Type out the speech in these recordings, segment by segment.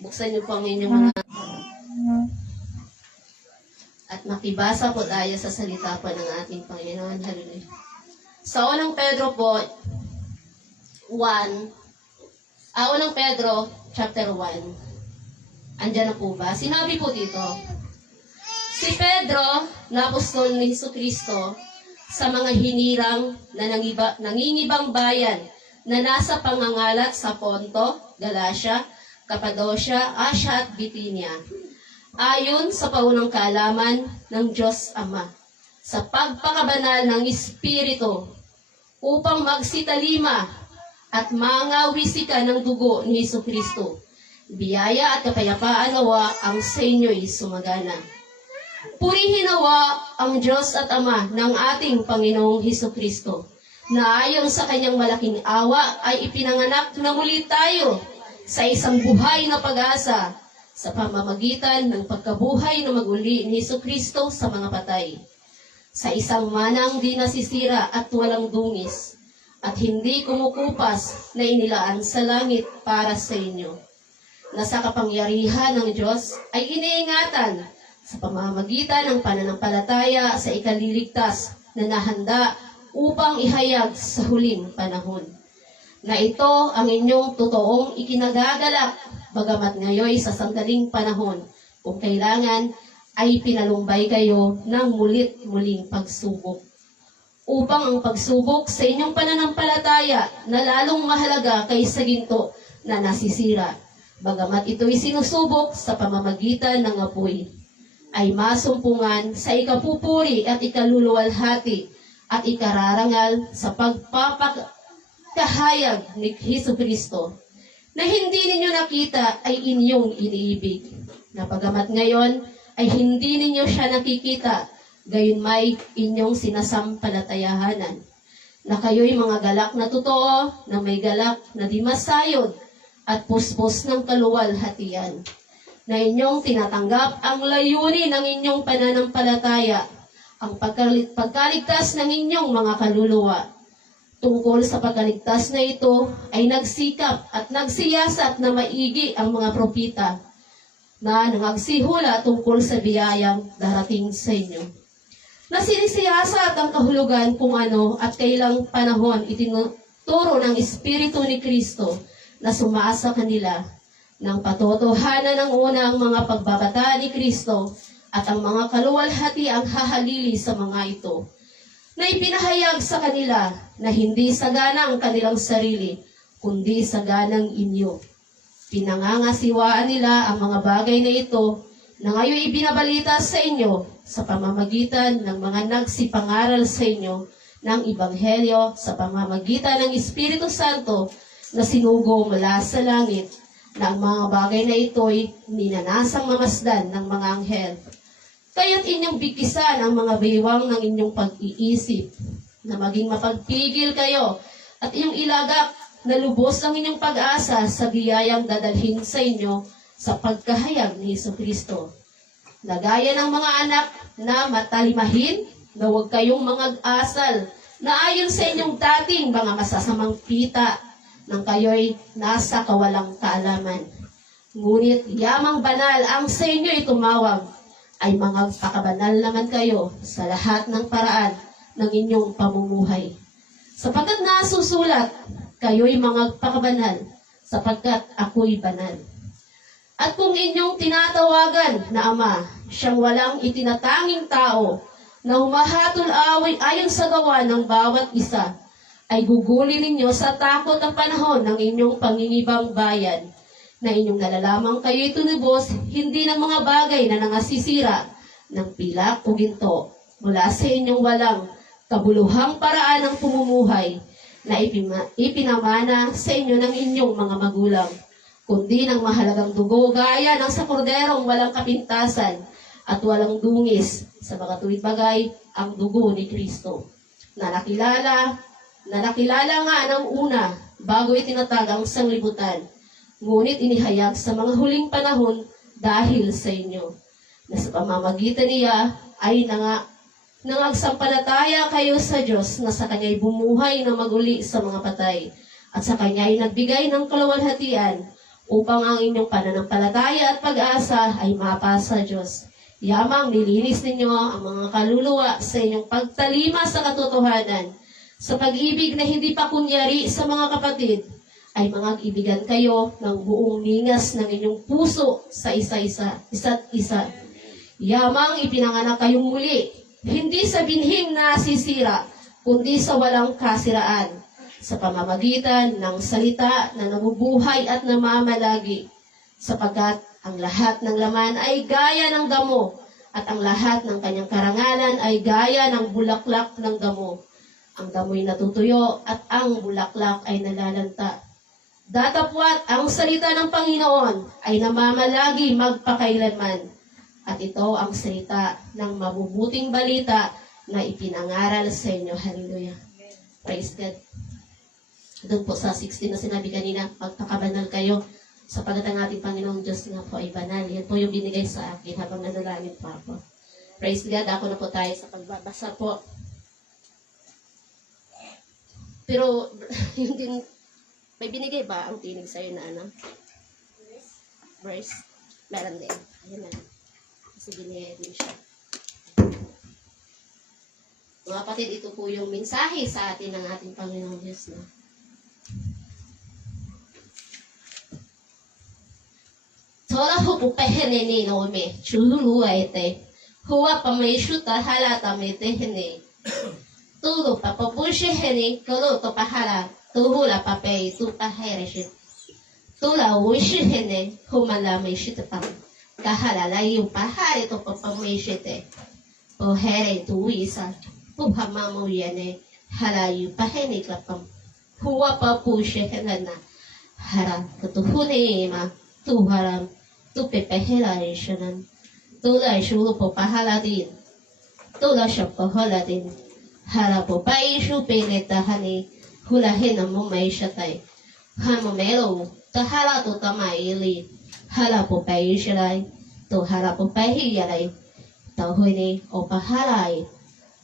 Buksan niyo po ang inyong mga at makibasa po tayo sa salita po ng ating Panginoon. Hallelujah. Sa unang Pedro po, unang Pedro, chapter 1. Andyan na po ba? Sinabi po dito, si Pedro, na apostol ni Jesucristo, sa mga hinirang na nangingibang bayan na nasa pangangalat sa Ponto, Galacia, Cappadocia, Asia at Bithynia, ayon sa paunang kaalaman ng Diyos Ama, sa pagpakabanal ng Espiritu, upang magsitalima at mangawisikan ng dugo ni Jesucristo. Biyaya at kapayapaan nawa ang sa inyo'y sumagana. Purihin nawa ang Diyos at Ama ng ating Panginoong Jesucristo, na ayon sa kanyang malaking awa ay ipinanganak na muli tayo sa isang buhay na pag-asa sa pamamagitan ng pagkabuhay na maguli ni Jesucristo sa mga patay, sa isang manang di nasisira at walang dungis, at hindi kumukupas na inilaan sa langit para sa inyo, na sa kapangyarihan ng Diyos ay iniingatan sa pamamagitan ng pananampalataya sa ikaliligtas na nahanda upang ihayag sa huling panahon, na ito ang inyong totoong ikinagagalak, bagamat ngayon sa sandaling panahon, kung kailangan ay pinalumbay kayo ng mulit-muling pagsubok, upang ang pagsubok sa inyong pananampalataya na lalong mahalaga kaysa ginto na nasisira, bagamat ito'y sinusubok sa pamamagitan ng apoy, ay masumpungan sa ikapupuri at ikaluluwalhati at ikararangal sa pagpapakahayag ni Jesucristo, na hindi ninyo nakita ay inyong iniibig, na bagamat ngayon ay hindi ninyo siya nakikita, gayon may inyong sinasampalatayahanan, na kayo'y mga galak na totoo, na may galak na di masayod at puspos ng kaluwalhatian, na inyong tinatanggap ang layunin ng inyong pananampalataya, ang pagkaligtas ng inyong mga kaluluwa. Tungkol sa pagkaligtas na ito ay nagsikap at nagsiyasat na maigi ang mga propita na nangagsihula tungkol sa biyayang darating sa inyo, na sinisiyasat ang kahulugan kung ano at kailang panahon itinuturo ng Espiritu ni Kristo na sumasa kanila, ng patotohanan ng unang mga pagbabata ni Kristo at ang mga kaluwalhati ang hahalili sa mga ito, na ipinahayag sa kanila na hindi sagana ang kanilang sarili, kundi saganang inyo. Pinangangasiwaan nila ang mga bagay na ito na ngayon ibinabalita sa inyo sa pamamagitan ng mga nagsipangaral sa inyo ng Ebanghelyo sa pamamagitan ng Espiritu Santo na sinugo mula sa langit, na ang mga bagay na ito'y ninanasang mamasdan ng mga anghel. Kaya't inyong bigkisan ang mga biwang ng inyong pag-iisip, na maging mapagpigil kayo at inyong ilagak na lubos ang inyong pag-asa sa biyayang dadalhin sa inyo sa pagkahayag ni Jesucristo. Na gaya ng mga anak na matalimahin, na huwag kayong mga asal na ayon sa inyong dating mga masasamang pita, nang kayo'y nasa kawalang kaalaman. Ngunit yamang banal ang sa inyo'y tumawag, ay magpakabanal naman kayo sa lahat ng paraan ng inyong pamumuhay. Sapagkat nasusulat, kayo'y magpakabanal, sapagkat ako'y banal. At kung inyong tinatawagan na Ama, siyang walang itinatanging tao, na humahatol away ayon sa gawa ng bawat isa, ay gugulin ninyo sa takot ang panahon ng inyong pangingibang bayan, na inyong nalalamang kayo'y tunubos, hindi ng mga bagay na nangasisira ng pilak o ginto, mula sa inyong walang kabuluhang paraan ng pumumuhay, na ipinamana sa inyo ng inyong mga magulang, kundi ng mahalagang dugo gaya ng sa korderong walang kapintasan at walang dungis, sa mga tuwid bagay ang dugo ni Kristo, na nakilala nga ng una bago itinatag ang sanglibutan, ngunit inihayag sa mga huling panahon dahil sa inyo, na sa pamamagitan niya ay nangagsampalataya kayo sa Diyos, na sa Kanya'y bumuhay na maguli sa mga patay, at sa Kanya'y nagbigay ng kaluwalhatian upang ang inyong pananampalataya at pag-asa ay mapasa Diyos. Yamang nilinis ninyo ang mga kaluluwa sa inyong pagtalima sa katotohanan, sa pag-ibig na hindi pa kunyari sa mga kapatid, ay mga ibigan kayo ng buong ningas ng inyong puso sa isa't isa. Yamang ipinanganak kayong muli, hindi sa binhing nasisira, kundi sa walang kasiraan, sa pamamagitan ng salita na nabubuhay at namamalagi, sapagkat ang lahat ng laman ay gaya ng damo, at ang lahat ng kanyang karangalan ay gaya ng bulaklak ng damo. Ang damo'y natutuyo at ang bulaklak ay nalalanta. Datapwat ang salita ng Panginoon ay namamalagi magpakailanman. At ito ang salita ng mabubuting balita na ipinangaral sa inyo. Hallelujah. Praise God. Doon po sa 16 na sinabi kanina, magpakabanal kayo sapagkat ang ating Panginoong Diyos nga po ay banal. Yan po yung binigay sa akin habang nanalangin pa ako. Praise God. Ako na po tayo sa pagbabasa po. Pero, yung din, may binigay ba ang tinig sa'yo na ano? Verse? Meron din. Ayan na. Kasi binigay din siya. Mga kapatid, ito po yung mensahe sa atin ng ating Panginoong Diyos na. Tola hupu pehene ni no me, chulu aite. Huwa pamayuta halata me tehene. Tulo papabushe hene, kolo to pahala, tuhula pape, tu pahereshi. Tula wishi hene, humala me shitapam. Kahala layu pahare to papameshite. O here tu wisa, puhamamu yene, halayu pahene klapam. Huwa papushe helena. Hara, katuhune ma, tu haram. Tu pepehela ishanan. Tu la shulu po pahaladin. Tu la shapo haladin. Hara po paishu penetahani. Hulahin mo may shatay. Hamamelo. Tahala to tamaili. Hala po paishalay. Tu hara po pahiyalay. Tauhuni o pahalay.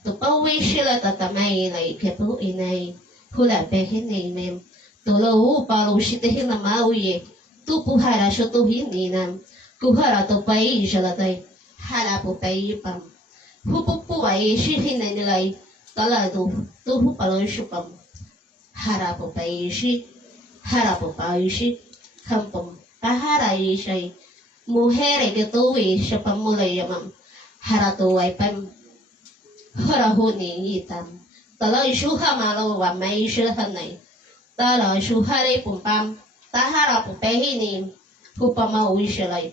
Tu pawishila tatamailay. Kepu inay. Hula pehinay mem. Tu lo upalo shitehin na mauye. Tu puhara shoto hindi nam. Kuhara to pai shalatay. Hala po pai pam. Hupupuay shihinay nilay. Talado. Tu hupalo shupam. Hara po pai shi. Hara po pai shi. Kampam. Pahara ishay. Muhere getowi shapam mulay yamam. Hara to ay pam. Hara huni itam. Talay shuha malo wa may shilhanay. Talay shuhare pumpam. Tahara po pehinin, hupamawi siyalay.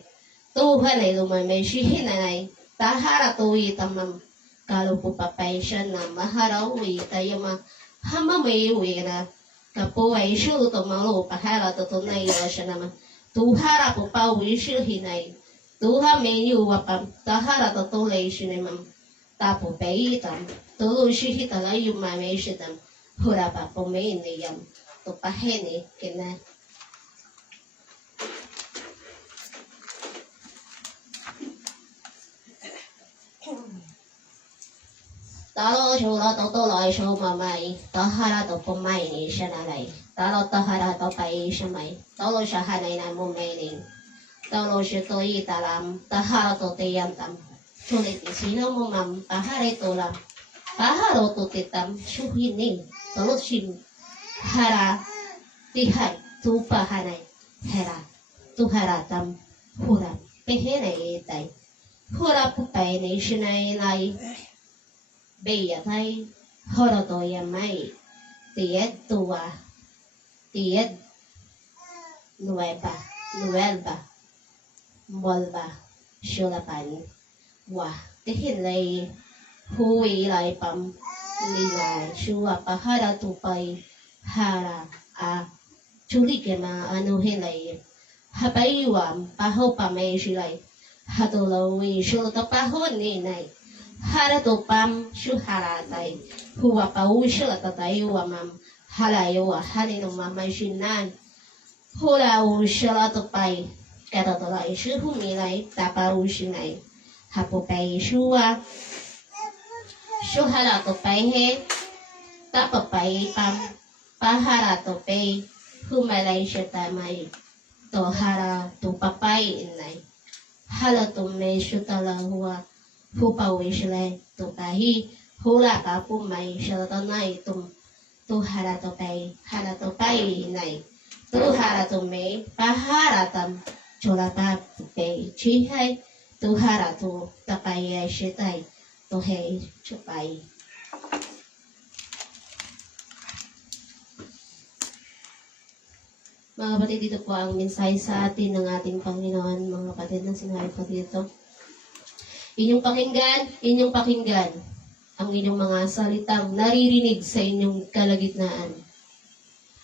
Tuhanay lumay shihinanay, tahara tuwi tamam. Kalau po papay siya na maharawi tayama hamamay wira. Kapuay siyo tumalo pahara tutunay siya naman. Tuhara po pawi shihinay. Tuha meyu wapam, tahara tutulay siya naman. Tapo peyitam, tulu shihitalay umamay siyatam. Hura pa po may niyam. Tupahene kina. Talo shula to tolay shu mamay, tahara to pumay ni shanalay. Talo tahara to pay shamay, tolo shahanay na mumayning. Tolo shito italam, tahara to tiyantam. Sulit isino mo mam, tahare tolam. Paharo to titam, shuhini, tolo shin. Hara, tihay, tu pahanay. Hera, tu haratam, hura, pehere itay. Hura pupay ni shinay lay. Bây thấy hora to yamai tiet tua tiet nueva molba shulapan wa tihin lay hui lay pam lila shua pahara tupay hara a chuli kema anu hilay habayuam paho pamay shilay hatulawi shulta pahon ni nay. Hara to pam shuhara tay. Huwa pa ushila tatay wamam. Halayo wa halino mamay shinan. Hula ushila to pay. Kata to lay shuhumilay. Tapa ushinay. Hapo pay shuwa. Shuhala to pay he. Tapa pay pam. Pahara to pay. Humalay siya tamay. to hara to papay inay. Hala to me shutala huwa hupa wishlay to tahi hula ka pumay shalatanay to hara to pay inay. To hara to me paharatam cholata pay chihay to hara to tapay shitay to hey chupay. Mga kapatid, dito po ang mensahe sa atin ng ating Panginoon, mga kapatid na sinabi po dito. Inyong pakinggan ang inyong mga salitang naririnig sa inyong kalagitnaan.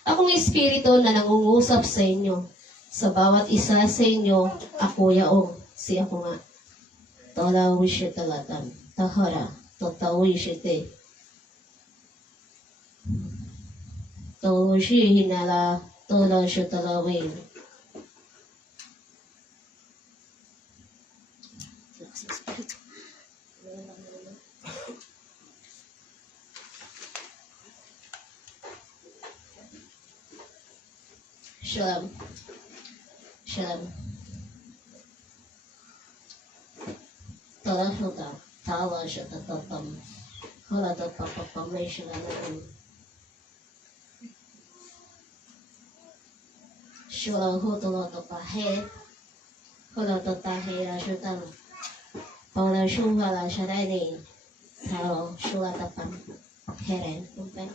Akong espiritu na nangungusap sa inyo, sa bawat isa sa inyo, ako yaong, si ako nga. Tola wishe talatam, tahara, totawishe te. Toshi hinala, tola shutalawin. Shalom. Shalom. Tola shuta, tala shutatatam. Hola to papapamay shalom. Shula hutolo to pahe, hula to tahe la shutan. Paula shuhala shadaini, talo shula tapam, heren, kumpen.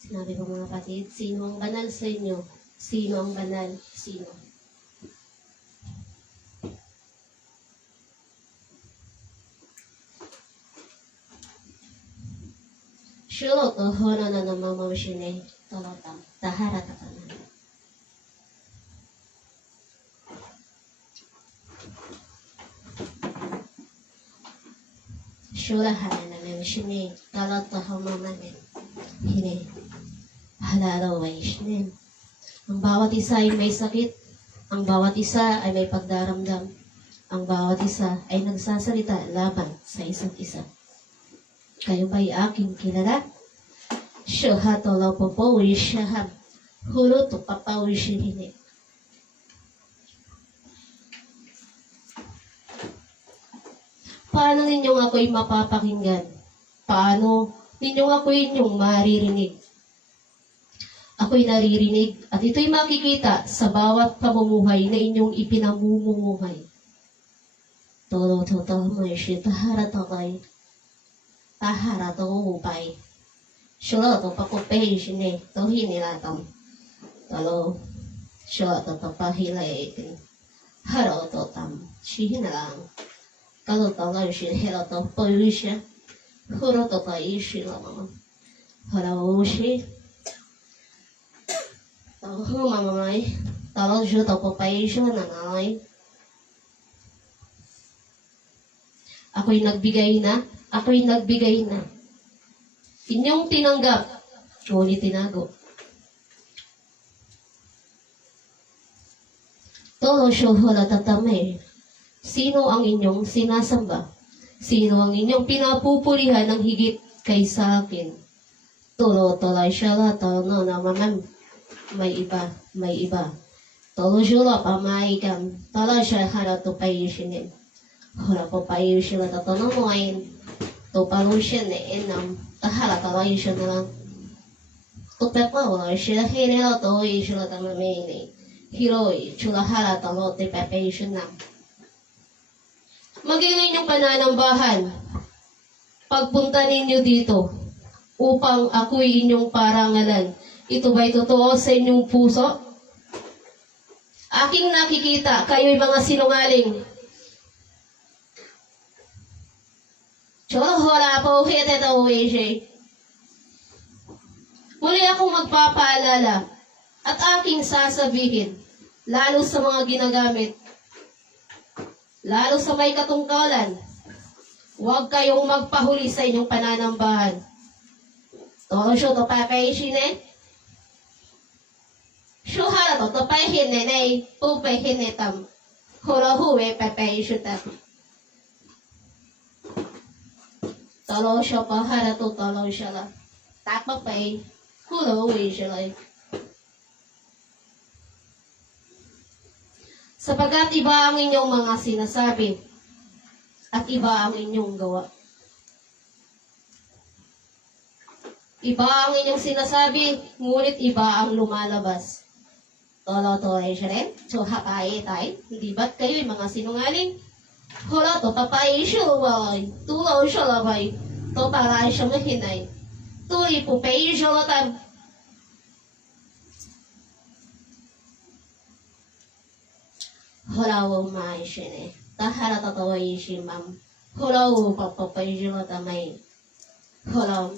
Sinabi ko mga kapatid, sino ang banal sa inyo? Sino ang banal? Sino? Shula to hona na namamamashine, tolotam, tahara tatanan. Shula hana na shine, talata hamamanin. Hine, halalo waishnin. Ang bawat isa ay may sakit. Ang bawat isa ay may pagdaramdam. Ang bawat isa ay nagsasalita laban sa isa't isa. Kayo ba'y aking kilala? Shaha tolo popowi shaham. Hulo to papawi shihine. Paano ninyong ako'y mapapakinggan? Paano ninyong ako'y inyong maririnig? Ako'y naririnig at ito'y makikita sa bawat pamumuhay na inyong ipinamumuhay. Tolo toto may shitahara tokay. Tahara to upay. Shula to pakupay shine. Tohi nilatam. Tolo. Shula to papahilay. Haro to tam. Shihinalang. Kalau tolo shihira to poyusha. Huro to taishi lang. Haro ushi. Talo mamamay. Talo siya to papaisyo na nanay. Ako'y nagbigay na. Ako'y nagbigay na. Inyong tinanggap. Ngunit tinago. Tolo siya hula tatame. Sino ang inyong sinasamba? Sino ang inyong pinapupulihan ng higit kaysa akin? Tolo tolay siya lato no namamam. May iba. Tolo siya pamaikan. Tolo siya harato payishinin. Hora po payishin na tatonomoyin. To palushin enam. Tahara talayishin na lang. To pepawa siya hinila to ishin na tamamini. Hiroi chulahara talo te pepayishin na. Maging inyong pananambahan, pagpunta ninyo dito, upang ako'y inyong parangalan. Ito ba'y totoo sa inyong puso? Aking nakikita, kayo'y mga sinungaling. Cholohora po hete to wishe. Muli akong magpapaalala at aking sasabihin, lalo sa mga ginagamit, lalo sa may katungkalan, huwag kayong magpahuli sa inyong pananambahan. Tosyo to papaishine. Shuhara to papaihine na pupahine tam. Hurahuwe papaishuta. Tolosyo pahara to tolosyo la. Tapapay. Hurahuwe sila. Sapagkat iba ang inyong mga sinasabi at iba ang inyong gawa. Iba ang inyong sinasabi, ngunit iba ang lumalabas. Tolo-tolo siya rin. So, hapae tayo. Hindi ba't kayo mga sinungaling? Hola, to papae siya labay. Tulaw siya labay. To para siya mahinay. Tuli po pae siya latam. Hola, umay siya ne. Tahara tataway siya ma'am. Hola, papapay siya latamay. Hola.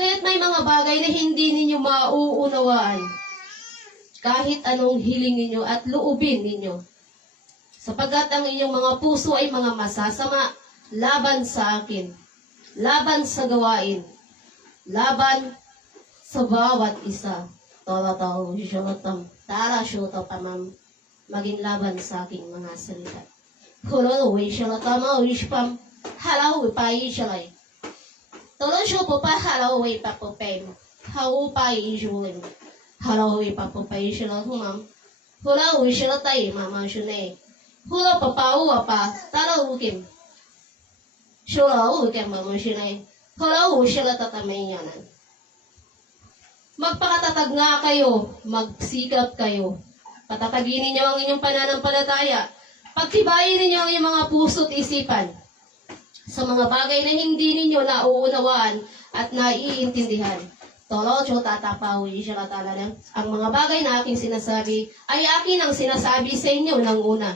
Kaya't may mga bagay na hindi ninyo mauunawaan kahit anong hiling ninyo at luubin ninyo. Sapagkat ang inyong mga puso ay mga masasama laban sa akin, laban sa gawain, laban sa bawat isa. Tolo-tolo, syutam, tara syuto pamam, maging laban sa aking mga salita. Hulolo, syutam, wishpam, halaw, paishalay. Tolo siya po pa halaw way pa po pem. Haw pa ijulim. Halaw way pa po pa isila humam. Hula uwi sila tayo mama syunay. Hula pa pa uwa pa. Tala ukim. Shula ukim mama syunay. Hula uwi sila tatamay yanan. Magpakatatag nga kayo. Magsikap kayo. Patatagin ninyo ang inyong pananampalataya. Pagtibayin ninyo ang inyong mga puso't isipan sa mga bagay na hindi ninyo nauunawaan at naiintindihan. Tolo, cho tatapawi siya talaga. Ang mga bagay na aking sinasabi ay akin ang sinasabi sa inyo ng una.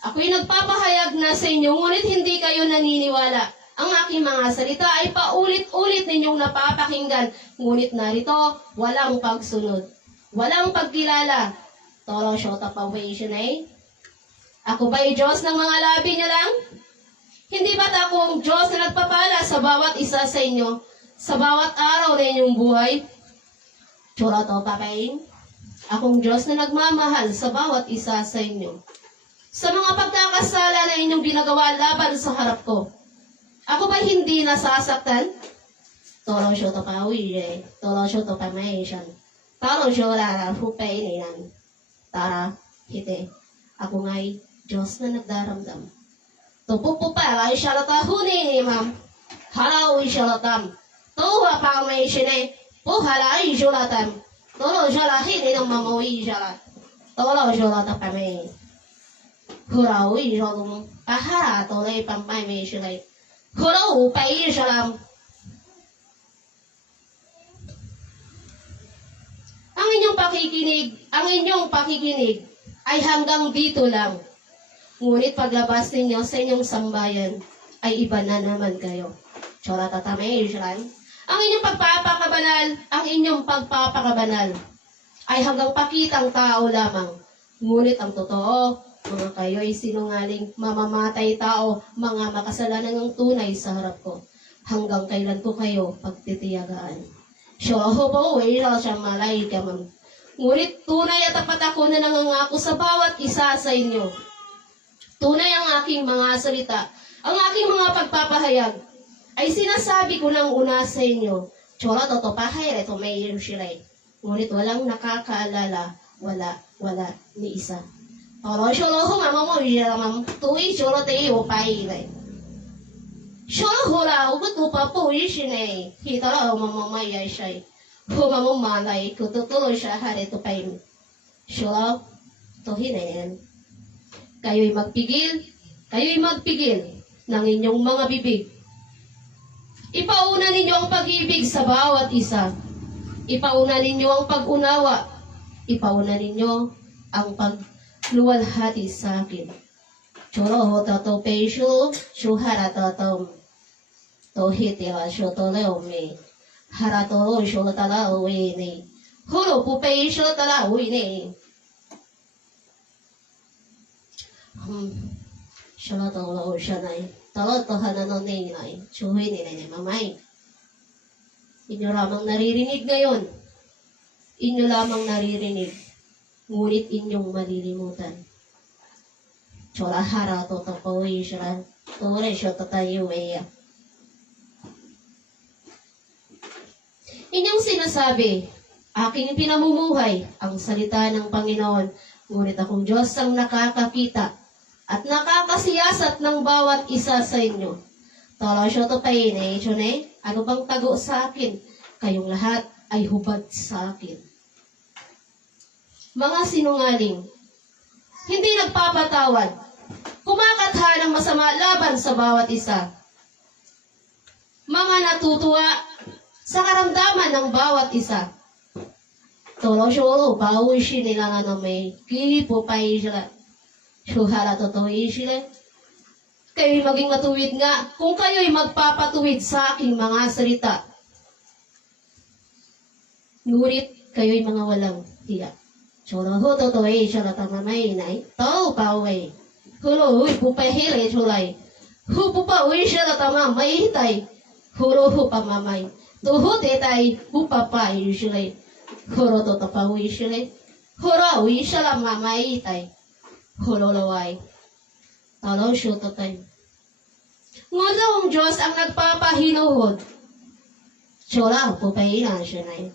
Ako'y nagpapahayag na sa inyo, ngunit hindi kayo naniniwala. Ang aking mga salita ay paulit-ulit ninyong napapakinggan, ngunit narito, walang pagsunod. Walang pagkilala. Tolo, cho tapawi siya na eh. Ako ba'y Diyos ng mga labi niyo lang? Hindi ba't ako ang Diyos na nagpapala sa bawat isa sa inyo, sa bawat araw na inyong buhay? Tsura to, papain. Akong Diyos na nagmamahal sa bawat isa sa inyo. Sa mga pagkakasala na inyong ginagawa laban sa harap ko, ako ba hindi nasasaktan? Tolo siya to pawi, tolo siya to pamaisyan. Talo siya lara, hupay niyan. Tara, hite. Ako nga'y Diyos na nagdaramdam. Tupupupala siya latahuni ni ma'am. Halaw siya latam. Tuwa pa may sine. Puhala siya latam. Tolo siya lahini ng mamuwi siya lat. Tolo siya latam pa may. Hulaw siya lum. Pahara tolay pampay may siya lay. Hulaw pa siya lam. Ang inyong pakikinig ay hanggang dito lang. Ngunit paglabas ninyo sa inyong sambayan, ay iba na naman kayo. Tsura tatamay, Israel. Ang inyong pagpapakabanal, ay hanggang pakitang tao lamang. Ngunit ang totoo, mga kayo ay sinungaling, mamamatay tao, mga makasalanan ng tunay sa harap ko. Hanggang kailan ko kayo pagtitiyagaan. Shoho wala siyang malay kamang. Ngunit tunay at tapat ako na nangangako sa bawat isa sa inyo. Tunay ang aking mga salita, ang aking mga pagpapahayag, ay sinasabi ko ng una sa inyo. Tsura toto pahay, reto may irushilay. Ngunit walang nakakaalala, wala ni isa. Tolo sholo mama mo yaman, tuwi sholo tayo pailay. Sholo hula, ugot upa po ishinay, hitara mama mayay siyay. Humamo malay, kututuloy siya hareto pain. Sholo, tohinayan. Kayo'y magpigil ng inyong mga bibig. Ipauna ninyo ang pag-ibig sa bawat isa. Ipauna ninyo ang pag-unawa. Ipauna ninyo ang pagluwalhati sa akin. Choro tato peisyo, shuhara tato. Tohitira shoto leome. Harato shoto tala uwene. Huro po peisyo tala uwene. Siya to lo siya na talo to hanano ni na chuhoy ni na mamay. Inyo lamang naririnig ngayon. Inyo lamang naririnig. Ngunit inyong malilimutan. Chola hara to tapoy siya. Tore siya to tayo eh. Inyong sinasabi, aking pinamumuhay ang salita ng Panginoon Ngunit akong Diyos ang nakakakita at nakakasiyasat ng bawat isa sa inyo. Tolo siya to paine, ano bang tago sa akin? Kayong lahat ay hubad sa akin. Mga sinungaling, hindi nagpapatawad, kumakatha ng masama laban sa bawat isa. Mga natutuwa sa karamdaman ng bawat isa. Tolo siya, bawi siya nila nga na may kipo pa sila. Shuhala totoo sila. Kayo'y maging matuwid nga kung kayo'y magpapatuwid sa aking mga salita. Ngunit kayo'y mga walang hiya. Chola ho totoo sila tamamay inay. Tao paway. Hulo huy pupahili chulay. Hupupa huy sila tamamay hitay. Hulo hu pamamay. Tuho tetay hupapay sila. Huro totoo huy sila. Huro huy sila mamay hitay. Hulo laway. Talo siya totay. Ngunit ang Diyos ang nagpapahinuhod. Chola pupahinan siya na yun.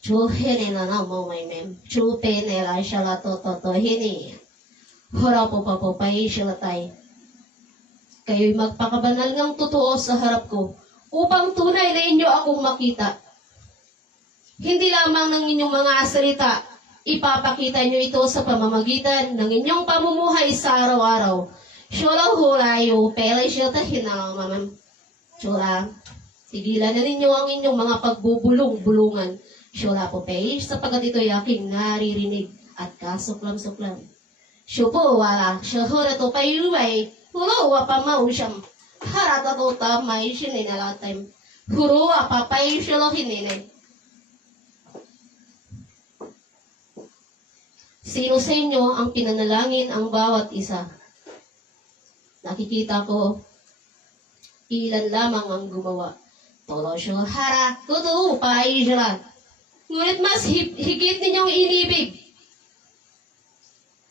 Chuhini na na mo may mem. Chupini la siya la to hini. Hura po pa po pa siya la tay. Kayo'y magpakabanal ng totoo sa harap ko upang tunay na inyo akong makita. Hindi lamang ng inyong mga salita, ipapakita nyo ito sa pamamagitan ng inyong pamumuhay sa araw-araw. Shola hulayo, pela siya tahin na mamam. Shola, tigilan na ninyo ang inyong mga pagbubulong-bulungan. Shola po pay, sapagat ito'y aking naririnig at kasuklam-suklam. Shupo wala, shahura to pay luway, hulowa pa mausyam. Harata to tamay sininalatim. Huruwa pa pay shalo hininay. Sino sa inyo ang pinanalangin ang bawat isa? Nakikita ko, ilan lamang ang gumawa. Tolo siya hara, kutu pa isla. Ngunit mas higit ninyong inibig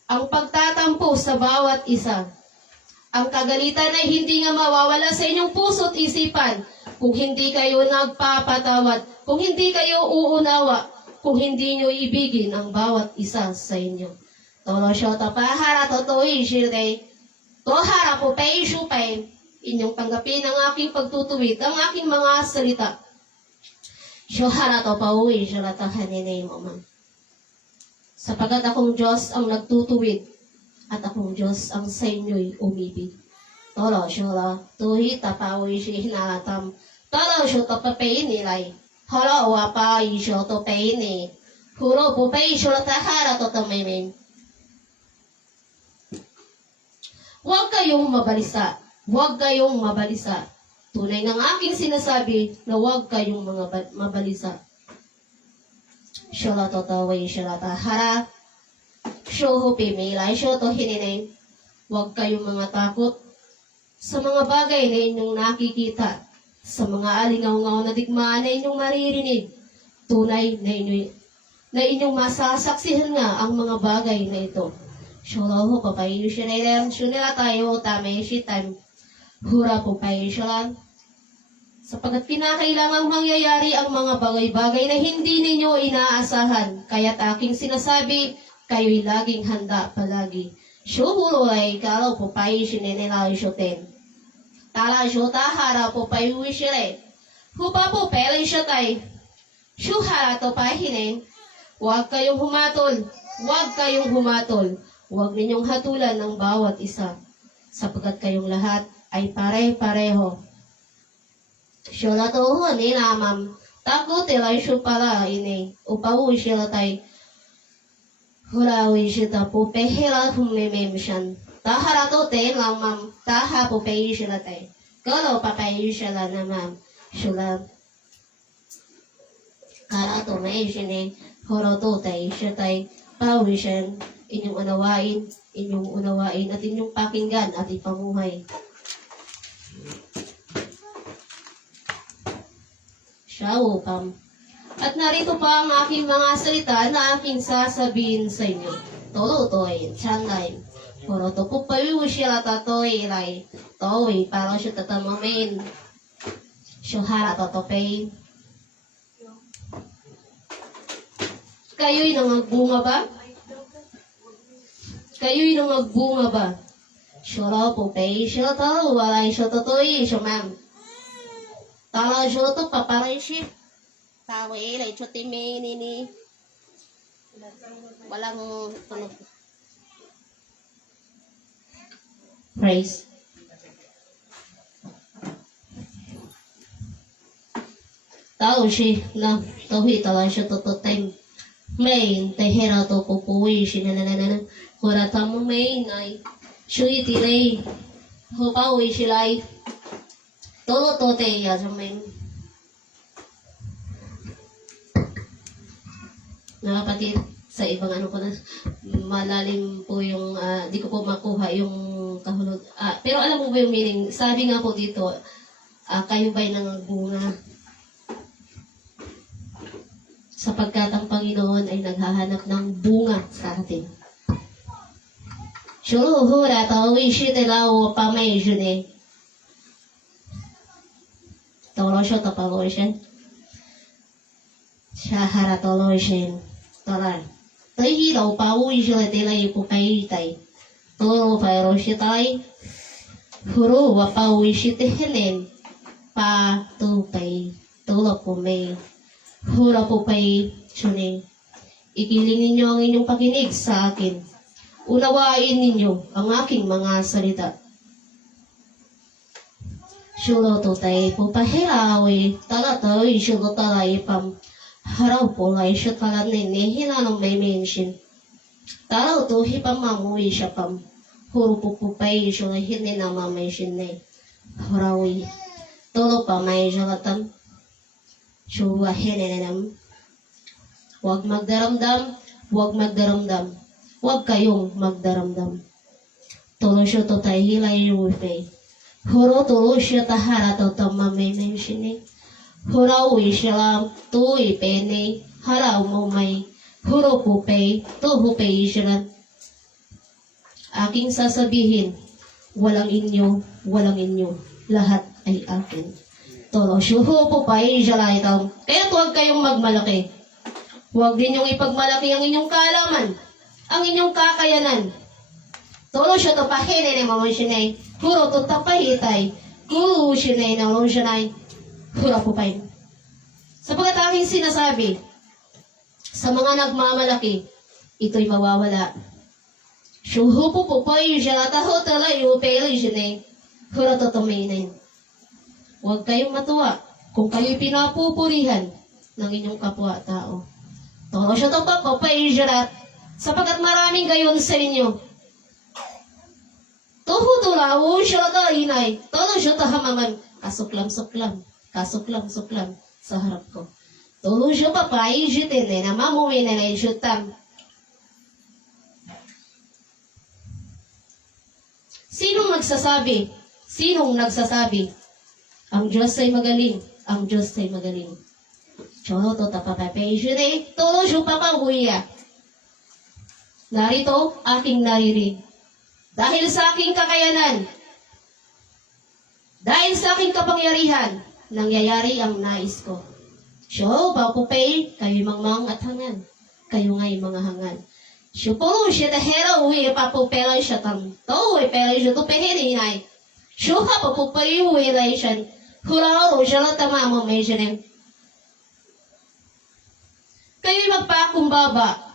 ang pagtatampo sa bawat isa. Ang kagalitan ay hindi nga mawawala sa inyong puso't isipan kung hindi kayo nagpapatawad, kung hindi kayo uunawa, kung hindi nyo ibigin ang bawat isa sa inyo. Tolo siya tapahara totoo shirday. Tohara po pay supay. Inyong tanggapin ang aking pagtutuwid, ang aking mga salita. Syohara to pauwi siya latahaninay mo man. Sapagat akong Diyos ang nagtutuwid at akong Diyos ang sa inyo'y umibig. Tolo siya la, tuhi tapawi siya hinalatam. Tolo siya tapapay nilay. Halo wapa isyo to pay ni. Huro po pay siya latahara to tamimin. Huwag kayong mabalisa. Huwag kayong mabalisa. Tunay ng aking sinasabi na huwag kayong mga mabalisa. Shala totaway shala tahara. Shoho pimilay shoto hininay. Huwag kayong mga takot sa mga bagay na inyong nakikita. Sa mga alingaw-ngaw na digmaan na inyong maririnig. Tunay na inyong masasaksihan nga ang mga bagay na ito. Sholo papayo siya na ilan. Shunila tayo tamay si time. Hura po payo siya. Sapagat kinakailangang mangyayari ang mga bagay-bagay na hindi ninyo inaasahan. Kaya't aking sinasabi, kayo'y laging handa palagi. Shuhulo ay kalaw po payo siya na nila isoten. Tala siya tahara po payo siya rin. Hupa po pala siya tay. Shuhara to pahinin. Huwag kayong humatol. Huwag kayong humatol. Huwag ninyong hatulan ng bawat isa, sapagkat kayong lahat ay pare-pareho. Syola to ni namam, takot ilay syo pala ini, upawu sila tay, hulawi sila po pehela humimim siyan. Tahara to te lamam, taha po pehi sila tay, kalau papayi sila namam, syola. Kara to may sini, horo to tay, siya tay, pawi siyan. Inyong unawain at inyong pakinggan at ipamuhay. Siyaw, pam. At narito pa ang aking mga salita na aking sasabihin sa inyo. Tolutoy, tiyanday. Puro to pupayu siya tatoy, ilay. Toy, para siya tatamamin. Siyuhara totopay. Kayo'y nangagbunga ba? Kayo'y nangagbunga ba? Shoro po pay shoto, walay shoto to ma'am. Tala shoto paparay shi. Tawa ilay chote ni. Walang tunog. Praise. Tao shi na tohi tala shoto to time. May tehera to pupuwi shi na. Kura tamu may nay. Shui tilay, hupawi silay, todo tote ya samin. Mga kapatid, sa ibang ano ko na, malalim po yung, di ko po makuha yung kahulog. Pero alam mo ba yung meaning? Sabi nga po dito, kayo ba'y nangagbunga? Sapagkat ang Panginoon ay naghahanap ng bunga sa atin. Shuru hura tawi shite lao pamay june. Tolo sho tapagoshen. Shahara tolo shen. Tolar. Tahi lao pawi jule telay pupai tai. Tolo pairo shitai. Huru wa pawi shite helen. Pa tupai. Tolo pumay. Hura pupai june. Ikilingin niyo ang inyong pakinig sa akin. Unawain ninyo ang aking mga salita. Shulo to tay po pahirawi, talatay shulo talay pam. Haraw po lay siya talanin ni hinanong may mention. Taraw to hipamamuwi siya pam. Huro po po pay shulo hininamamention ni. Harawi. Tolo pa may jalatan. Shuwa hininanam. Huwag magdaramdam, huwag magdaramdam. Huwag kayong magdaramdam. Tulo siya to tayo hilay ruwipay. Huro tulo siya tahara to tamamay menshini. Hurawi siya lang tuwi pene. Haraw mo may. Huro pupay. Tuhupay siya lang. Aking sasabihin. Walang inyo. Walang inyo. Lahat ay akin. Tulo siya hupupay siya lang ito. Kaya huwag kayong magmalaki. Huwag din yung ipagmalaki ang inyong kaalaman. Ang inyong kakayanan. Tolo siya to pahine ni mama sinay. Huro to tapahitay. Kulu sinay na lo sinay. Hura po pay. Sapagkat aking sinasabi, sa mga nagmamalaki, ito'y mawawala. Shuhu po po pay siya taho talay upay sinay. Hura to tumainin. Huwag kayong matuwa kung kayo'y pinapupurihan ng inyong kapwa-tao. Tolo siya to papay siya sapagkat maraming gayon sa inyo. Tuhutulaw siya ta inay. Todo siya tahamaman. Kasuklam-suklam. Kasuklam-suklam sa harap ko. Tulo siya papay jitin na mamuwi na na isyutam. Sinong nagsasabi? Sinong nagsasabi? Ang Diyos ay magaling. Ang Diyos ay magaling. Cholo to tapapapay jite. Tulo siya papahuya. Narito, aking narinig. Dahil sa aking kakayanan, dahil sa aking kapangyarihan, nangyayari ang nais ko. So, bapupay, kayo'y mangmang at hangan. Kayo nga'y mga hangan. So, po, siya tahera uwi, papupela siya tam. To, pela siya to pehirinay. So, papupay uwi lai siya. Huraro siya lang tamamo may siya. Kayo'y magpakumbaba.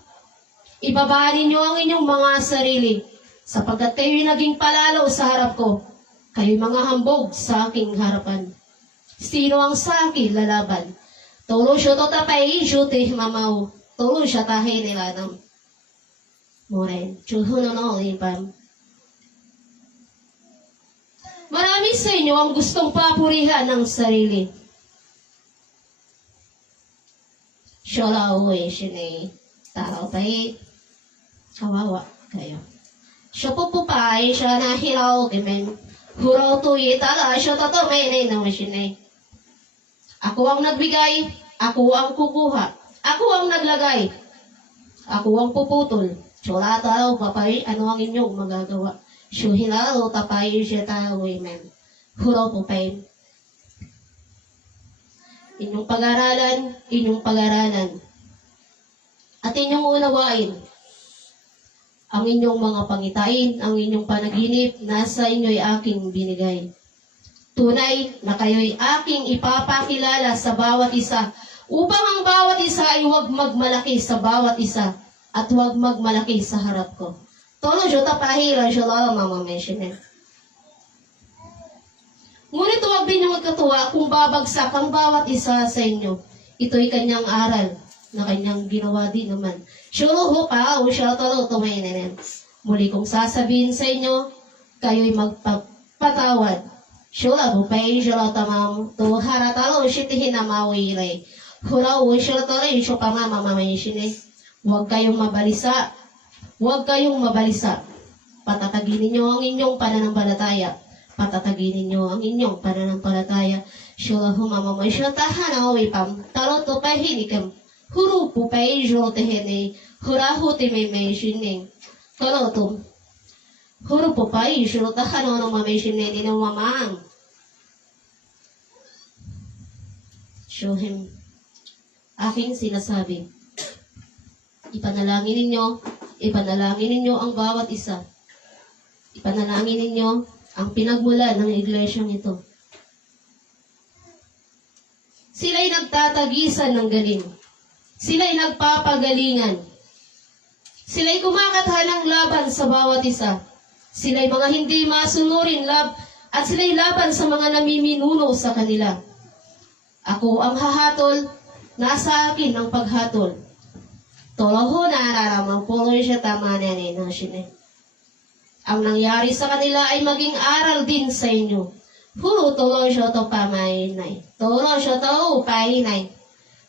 Ibaba ninyo ang inyong mga sarili, sapagkat kayo'y naging palalo sa harap ko. Kayo'y mga hambog sa aking harapan. Sino ang sa akin lalaban? Tulo siya to tapay, syute mamaw. Tulo siya tahay nilanam. Moren, chuhuno no lipam. Marami sa inyo ang gustong papurihan ng sarili. Shola uwe sinay. Taraw tayo. Kawawa kayo. Siya po pupay, siya nahilaw kimen. Huraw tuyi tala, siya tato may na masinay. Ako ang nagbigay, ako ang kukuha. Ako ang naglagay. Ako ang puputol. Sula taraw papay, ano ang inyong magagawa? Siya hilaw tapay siya tao men. Huraw pupay. Inyong pag-aralan, inyong pag-aralan. At inyong unawain ang inyong mga pangitain, ang inyong panaginip, nasa inyo'y aking binigay. Tunay na kayo'y aking ipapakilala sa bawat isa, upang ang bawat isa ay huwag magmalaki sa bawat isa, at huwag magmalaki sa harap ko. Tolo jota pahira jala mamameshine. Ngunit huwag din yung magkatuwa kung babagsak ang bawat isa sa inyo. Ito'y kanyang aral na kanyang ginawa din naman. Shuruho pa, o siya tolo tumainin. Muli kong sasabihin sa inyo, kayo'y magpapatawad. Shula bupay, shula tamam, to haratalo, shitihin na mawilay. Hula o shula tolo, isyo pa mamameshine. Huwag kayong mabalisa. Huwag kayong mabalisa. Patatagin ninyo ang inyong pananampalataya. Patatagin ninyo ang inyong pananampalataya. Shula humamamay shula tahanaw ipam. Talo to pahinikam. Huru pupay shula tehene. Hurahu timeme shining. Talo to. Huru pupay shula tahanaw ng mamay shining ng mamang. Shohim. Aking sinasabi. Ipanalangin ninyo ang bawat isa. Ipanalangin ninyo ang pinagmulan ng iglesyang ito. Sila'y nagtatagisan ng galing. Sila'y nagpapagalingan. Sila'y kumakatha ng laban sa bawat isa. Sila'y mga hindi masunurin at sila'y laban sa mga namiminuno sa kanila. Ako ang hahatol, nasa akin ang paghatol. Toloho na araramang puloy siya tama na sine. Ang nangyari sa kanila ay maging aral din sa inyo. Huro tolo siya to pamainay. Tolo siya to painay.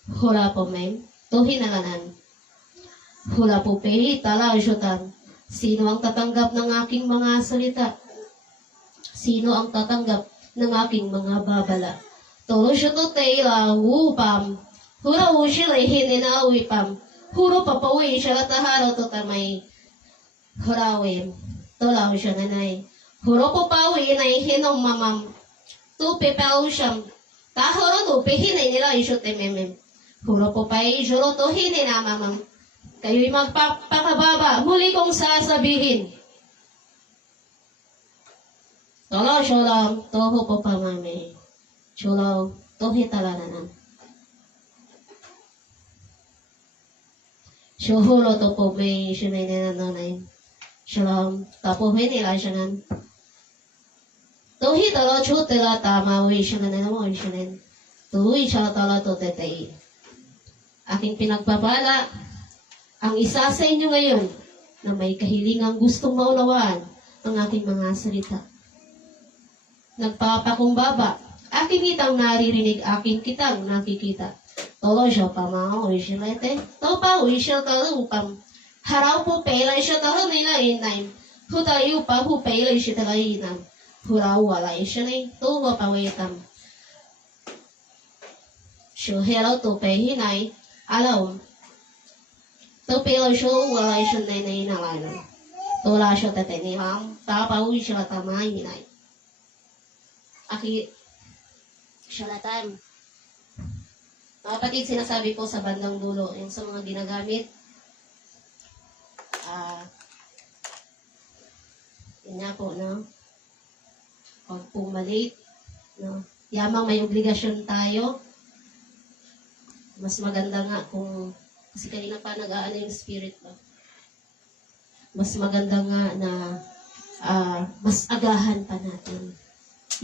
Hula po may to hinalanan. Hula po pehi tala siya tam. Sino ang tatanggap ng aking mga salita? Sino ang tatanggap ng aking mga babala? Tolo siya to tela upam. Hura usilay hinina upam. Huro papawi siya lataharaw to tamay. Hurawin. Tolaw siya nanay. Huro po pawi inay hinong mamam. Tupi paw siyam. Tahoro tupi hinay nila isyot ememem. Huro po pa isyoro to hinay na mamam. Kayo'y magpapakababa. Muli kong sasabihin. Tolaw syolam. Toho po pa mami. Syolaw. Tohi talananan. Syuhulo to po may sinay nananay. Shalom. Tapo nila siya nan. Tuhi talo chutela tama wi siya nan mo siya nan. Tuhi siya talo to tetay. Aking pinagpapala ang isa sa inyo ngayon na may kahilingang gustong maunawaan ang aking mga salita. Nagpapakumbaba. Aking kitang naririnig, aking kitang nakikita. Tolo siya pa mga wi siya lete. Topa wi siya talo upang haraw po pelay siya talo nila inay. Hutayo pa po pelay siya talo inay. Huraw wala siya na tuwa pa wetam. Syuhelo to pehinay. Alaw. To pelay siya wala siya na inalala. Tola siya tatanilam. Tapaw siya tamay inay. Aki siya latam. Mga kapatid, sinasabi ko sa bandang dulo, yung sa mga ginagamit, yun nga po, no? Huwag pumalit, no? Yamang may obligasyon tayo. Mas maganda nga kung, kasi kanina pa nag-aano yung spirit ba? Mas maganda nga na mas agahan pa natin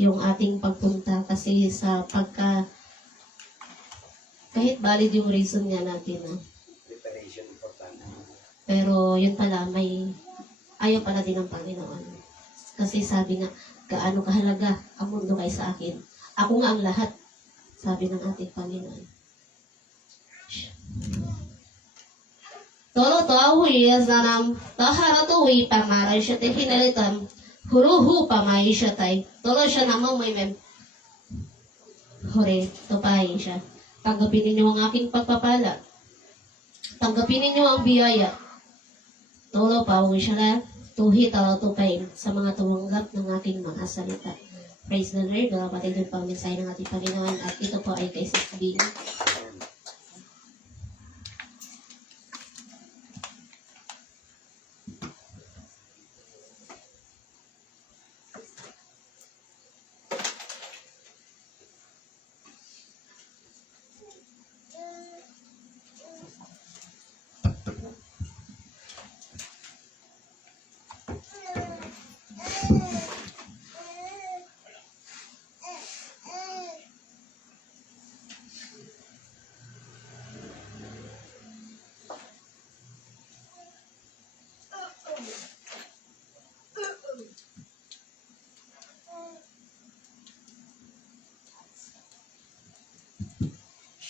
yung ating pagpunta kasi sa kahit valid yung reason nga natin, no? Preparation important. Pero yun pala, may ayaw pala din ng Panginoon. Kasi sabi nga, gaano kahalaga ang mundo kay sa akin. Ako nga ang lahat, sabi ng ating Panginoon. Tolo to awi zanam taharato wi pamaray siya te hinalitam huruhu pamay siya tay. Tolo siya namang may mem. Hore, tupay siya. Tanggapin ninyo ang aking pagpapala. Tanggapin ninyo ang biyaya. Tolo pa, huwag siya na tuhi talo tupay sa mga tumanggap ng aking mga salita. Praise the Lord. Mga kapatid yung pang-mensahe ng ating Panginoon. At ito po ay kay Sis Bing.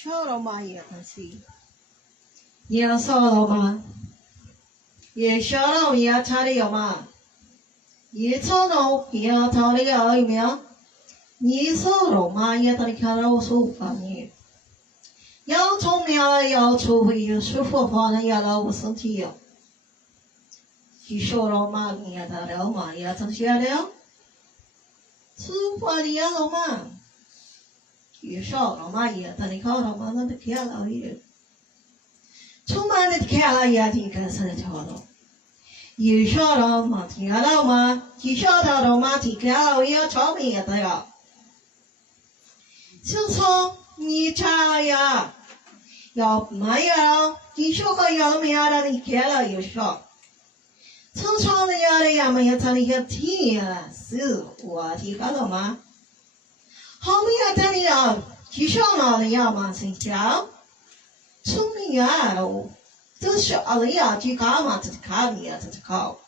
说了嘛也可惜，也说了嘛，也说了也差的有嘛，也说了也差的有没有？你说了嘛也得看到舒服你，要聪明了要聪明，舒服方的也老不身体有，你说了嘛也得了嘛也成些了，舒服的也了嘛。也少了嘛也，但你看到嘛那都看了也，充满的看了也挺开心的瞧到，也少了嘛听到嘛，也少到嘛听看了也超美的呀，就从你查呀，要嘛呀，你说个要没有的你看了也少，从长的呀的呀嘛也查的也听了是我听看到嘛。好没有道理啊！就像那的呀嘛，成交，聪明啊喽，这小的呀，就干嘛？这看你呀，这考。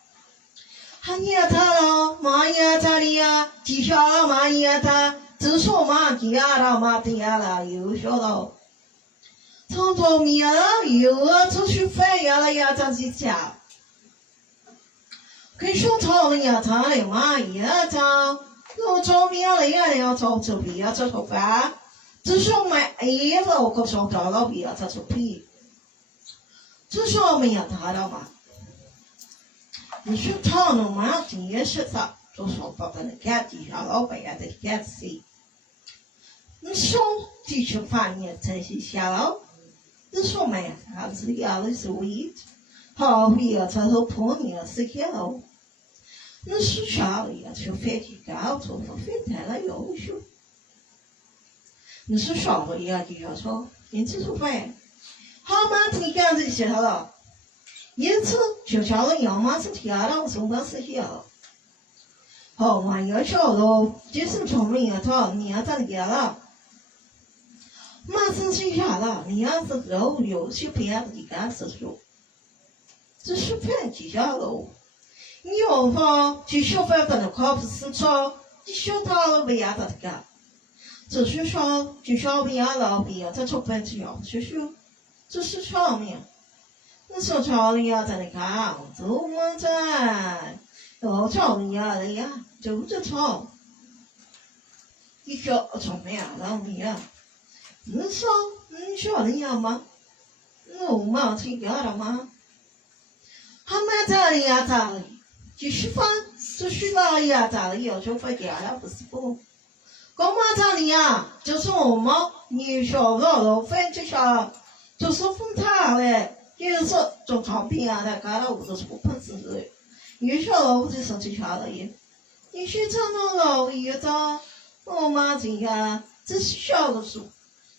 还也他了，嘛也他的呀，就小了嘛也他，只说嘛就呀了嘛的呀了，又小了。从头面了，又出去飞呀了呀，这是讲。跟说头的呀，他的嘛也他。我做面了呀，要做这边要做头发，只说买衣服，我可说找到边要做皮，只说没有他的嘛。你说他弄嘛，今天是啥？就说不能看底下老板也得看谁。你说地球方面才是下了，你说没有，还是要的是位，好比要做头破面是看了。那是啥了呀？就飞机高，做不飞太了优秀。你是啥了呀？就要说，因此说飞，好嘛，你干这些了，因此就叫了要么是天了，什么是些了。好嘛，要晓得，就是聪明啊，他你要咋的了？马上去下了，你要是够优秀，别的干是说，这是飞机下了。你要说就小贩不能靠不是说，你小他了不要咋的干？只是说就小不要老不要，这出分只要就是这是上面，你说吵了呀咋的干？怎么在？要吵了呀的呀，就这吵，你小聪明啊老不要，你说你晓得呀吗？我嘛听见了吗？还没咋的呀咋的？就是放出去了呀，咋了？要求回家了，不是不？干嘛咋的呀？就是我们你小了分这下，就是分他嘞，就是做长病啊，他干了我都是不碰死的。你小了我就生气下了耶，你去唱那老一张，我妈这样，这是小的数，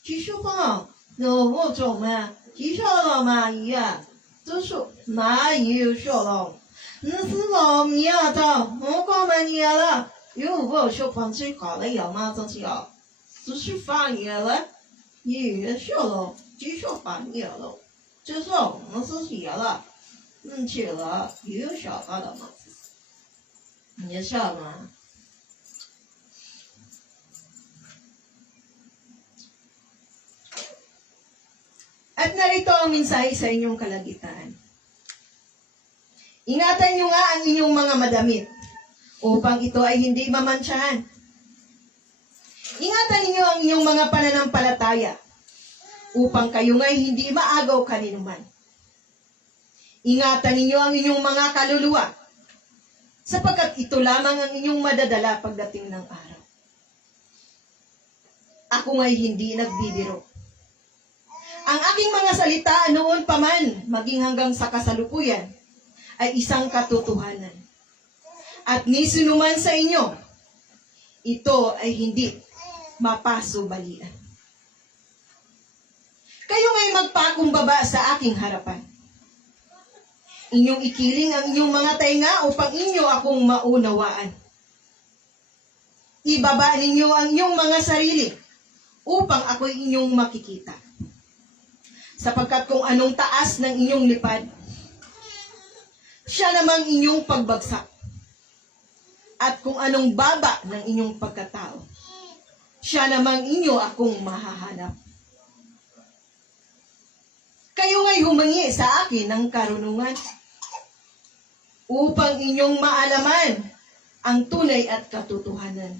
继续放，那我做嘛？就小了嘛一样，就是哪有小了？你是老米啊的，我刚买年了，有我小朋友搞了要嘛这要，只是放年了，也小了，就小放年了，就说我们是写了，去了又小到了嘛，你晓得吗？At narito ang mensahe sa inyong kalagitan. Ingatan nyo nga ang inyong mga madamit upang ito ay hindi mamantsahan. Ingatan ninyo ang inyong mga pananampalataya upang kayo nga'y hindi maagaw kaninuman. Ingatan ninyo ang inyong mga kaluluwa sapagkat ito lamang ang inyong madadala pagdating ng araw. Ako nga'y hindi nagbibiro. Ang aking mga salita noon pa man, maging hanggang sa kasalukuyan, ay isang katotohanan. At ni sinuman sa inyo, ito ay hindi mapasubalian. Kayo nga'y magpakumbaba sa aking harapan. Inyong ikiling ang inyong mga tainga upang inyo akong maunawaan. Ibaba ninyo ang inyong mga sarili upang ako'y inyong makikita. Sapagkat kung anong taas ng inyong lipad, siya namang inyong pagbagsak. At kung anong baba ng inyong pagkatao, siya namang inyo akong mahahanap. Kayo ay humingi sa akin ng karunungan upang inyong maalaman ang tunay at katotohanan.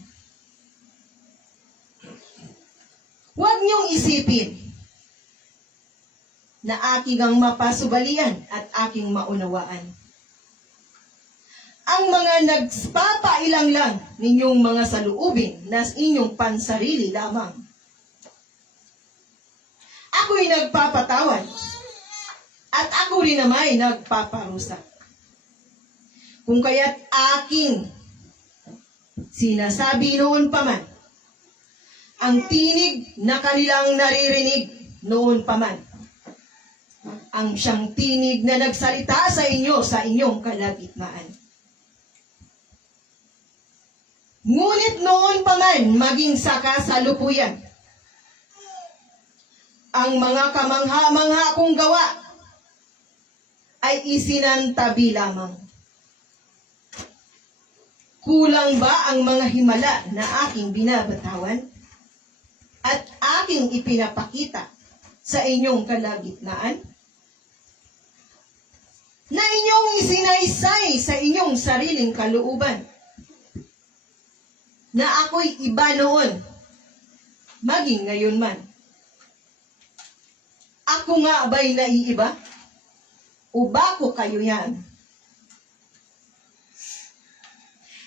Huwag niyong isipin na aking ang mapasubalian at aking maunawaan. Ang mga nagpapailang lang ninyong mga saluubin na inyong pansarili lamang. Ako'y nagpapatawad at ako rin naman ay nagpaparusa. Kung kaya't aking sinasabi noon pa man, ang tinig na kanilang naririnig noon pa man, ang siyang tinig na nagsalita sa inyo sa inyong kalagitnaan. Ngunit noon pa man maging sa kasalukuyan, ang mga kamangha-mangha kong gawa ay isinantabi lamang. Kulang ba ang mga himala na aking binabatawan at aking ipinapakita sa inyong kalagitnaan? Na inyong isinaysay sa inyong sariling kalooban na ako'y iba noon, maging ngayon man. Ako nga ba'y naiiba? O bako kayo yan?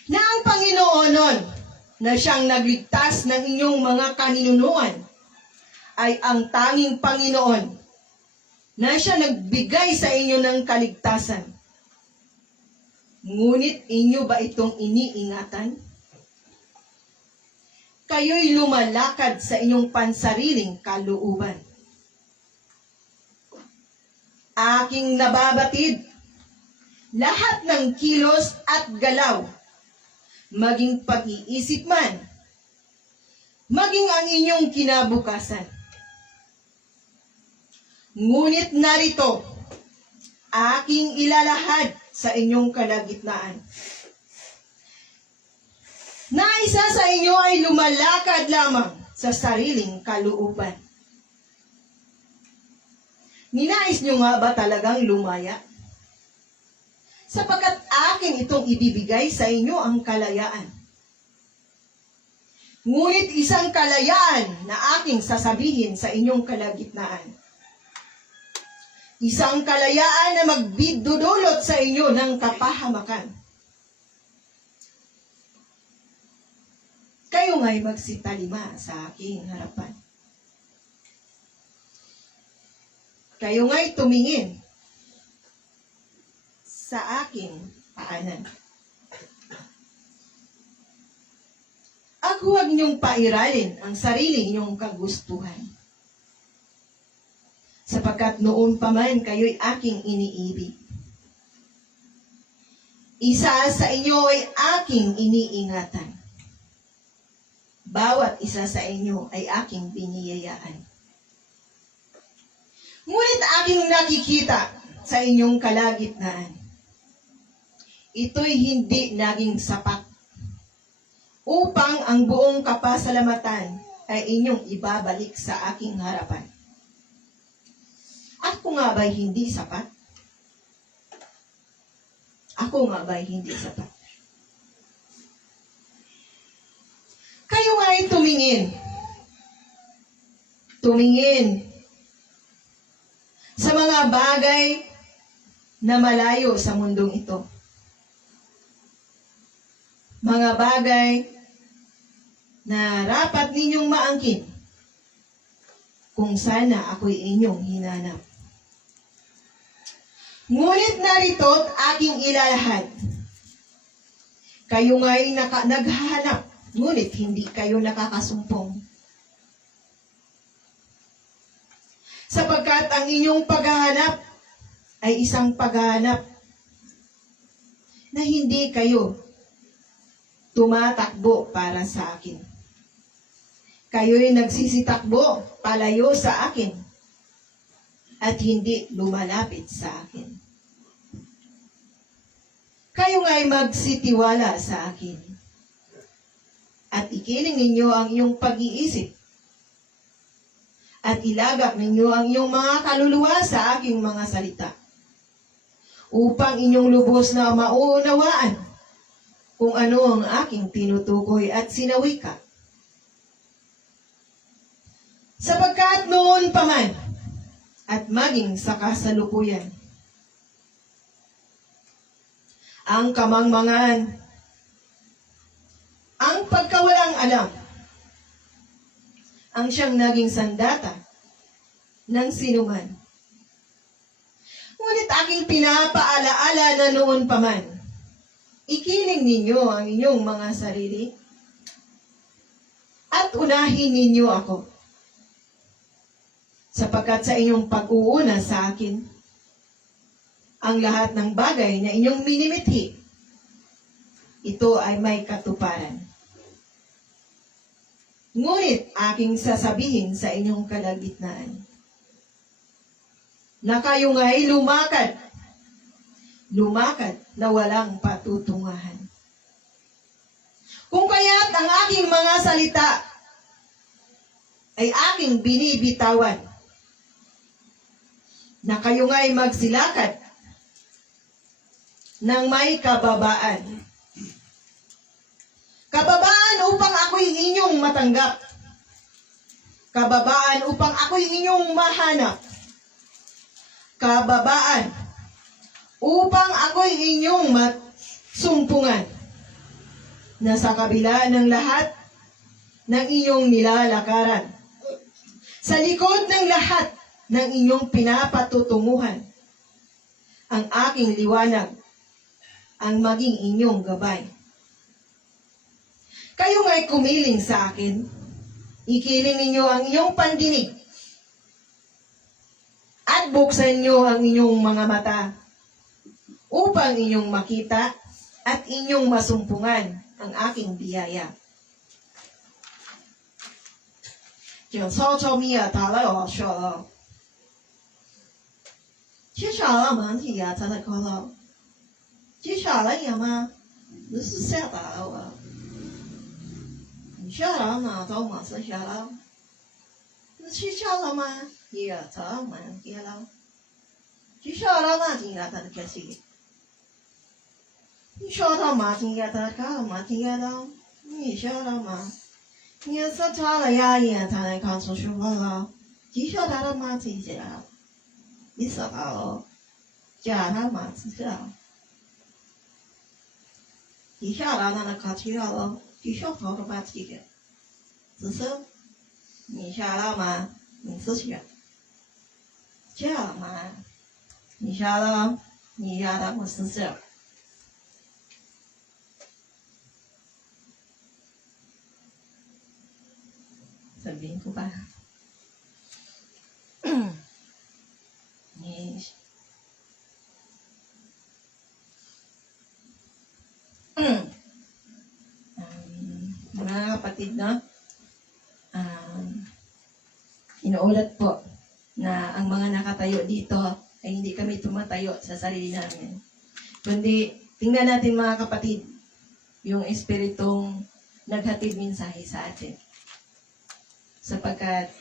Na ang Panginoon nun, na siyang nagligtas ng inyong mga kaninunuan, ay ang tanging Panginoon, na siya nagbigay sa inyo ng kaligtasan. Ngunit inyo ba itong iniingatan? Kayo'y lumalakad sa inyong pansariling kalooban. Aking nababatid lahat ng kilos at galaw, maging pag-iisip man, maging ang inyong kinabukasan. Ngunit narito, aking ilalahad sa inyong kalagitnaan. Na isa sa inyo ay lumalakad lamang sa sariling kalooban. Ninais nyo nga ba talagang lumaya? Sapagkat akin itong ibibigay sa inyo ang kalayaan. Ngunit isang kalayaan na aking sasabihin sa inyong kalagitnaan. Isang kalayaan na magbidudulot sa inyo ng kapahamakan. Kayo nga'y magsitalima sa aking harapan. Kayo nga'y tumingin sa aking paanan. At huwag niyong pairalin ang sarili niyong kagustuhan. Sapagkat noon pa man kayo'y aking iniibig. Isa sa inyo ay aking iniingatan. Bawat isa sa inyo ay aking biniyayaan. Ngunit aking nakikita sa inyong kalagitnaan, ito'y hindi naging sapat upang ang buong kapasalamatan ay inyong ibabalik sa aking harapan. Ako nga ba'y hindi sapat? Ako nga ba'y hindi sapat? Kayo nga'y tumingin. Tumingin sa mga bagay na malayo sa mundong ito. Mga bagay na rapat ninyong maangkin kung sana ako'y inyong hinanap. Ngunit narito't aking ilalahad. Kayo nga'y naghahanap, ngunit hindi kayo nakakasumpong. Sapagkat ang inyong paghahanap ay isang paghahanap na hindi kayo tumatakbo para sa akin. Kayo'y nagsisitakbo palayo sa akin at hindi lumalapit sa akin. Kayo nga'y magsitiwala sa akin at ikiling ninyo ang iyong pag-iisip at ilagak ninyo ang iyong mga kaluluwa sa aking mga salita, upang inyong lubos na mauunawaan kung ano ang aking tinutukoy at sinawika. Sapagkat noon pa man, at maging sa kasalukuyan, ang kamangmangan, ang pagkawalang alam, ang siyang naging sandata ng sinuman. Ngunit aking pinapaalaala na noon pa man, ikiling ninyo ang inyong mga sarili at unahin ninyo ako. Sapagkat sa inyong pag-uuna sa akin, ang lahat ng bagay na inyong minimithi, ito ay may katuparan. Ngunit aking sasabihin sa inyong kalagitnaan, na kayo nga'y lumakad na walang patutungahan. Kung kaya't ang aking mga salita ay aking binibitawan, na kayo nga'y magsilakad ng may kababaan. Kababaan upang ako'y inyong matanggap. Kababaan upang ako'y inyong mahanap. Kababaan upang ako'y inyong matsumpungan, na sa kabila ng lahat ng inyong nilalakaran, sa likod ng lahat ng inyong pinapatutunguhan, ang aking liwanag ang maging inyong gabay. Kayo nga'y kumiling sa akin, ikiling ninyo ang inyong pandinig, at buksan nyo ang inyong mga mata, upang inyong makita at inyong masumpungan ang aking biyaya. 就操操咪啊，打了我说了，接下来问题呀，才来看到，接下来呀嘛，你是下打了我，你下了嘛，到马上下了，你去下了吗？也早嘛也了，去下了嘛，今天他的开始，你下了嘛，今天他干嘛？今天了，你下了嘛？ 你是查了牙医才能看出去了，记下他的嘛自己了，你说他了，叫他嘛自己了，记下了他的考题了，记下他的嘛自己的，只是你下了嘛，你自己的，叫嘛，你下了，你下了我自己。 Sabihin ko ba? Yes. Mga kapatid, no? Inuulat po na ang mga nakatayo dito ay hindi kami tumatayo sa sarili namin. Kundi, tingnan natin mga kapatid, yung espiritong naghatid mensahe sa atin. Sapagkat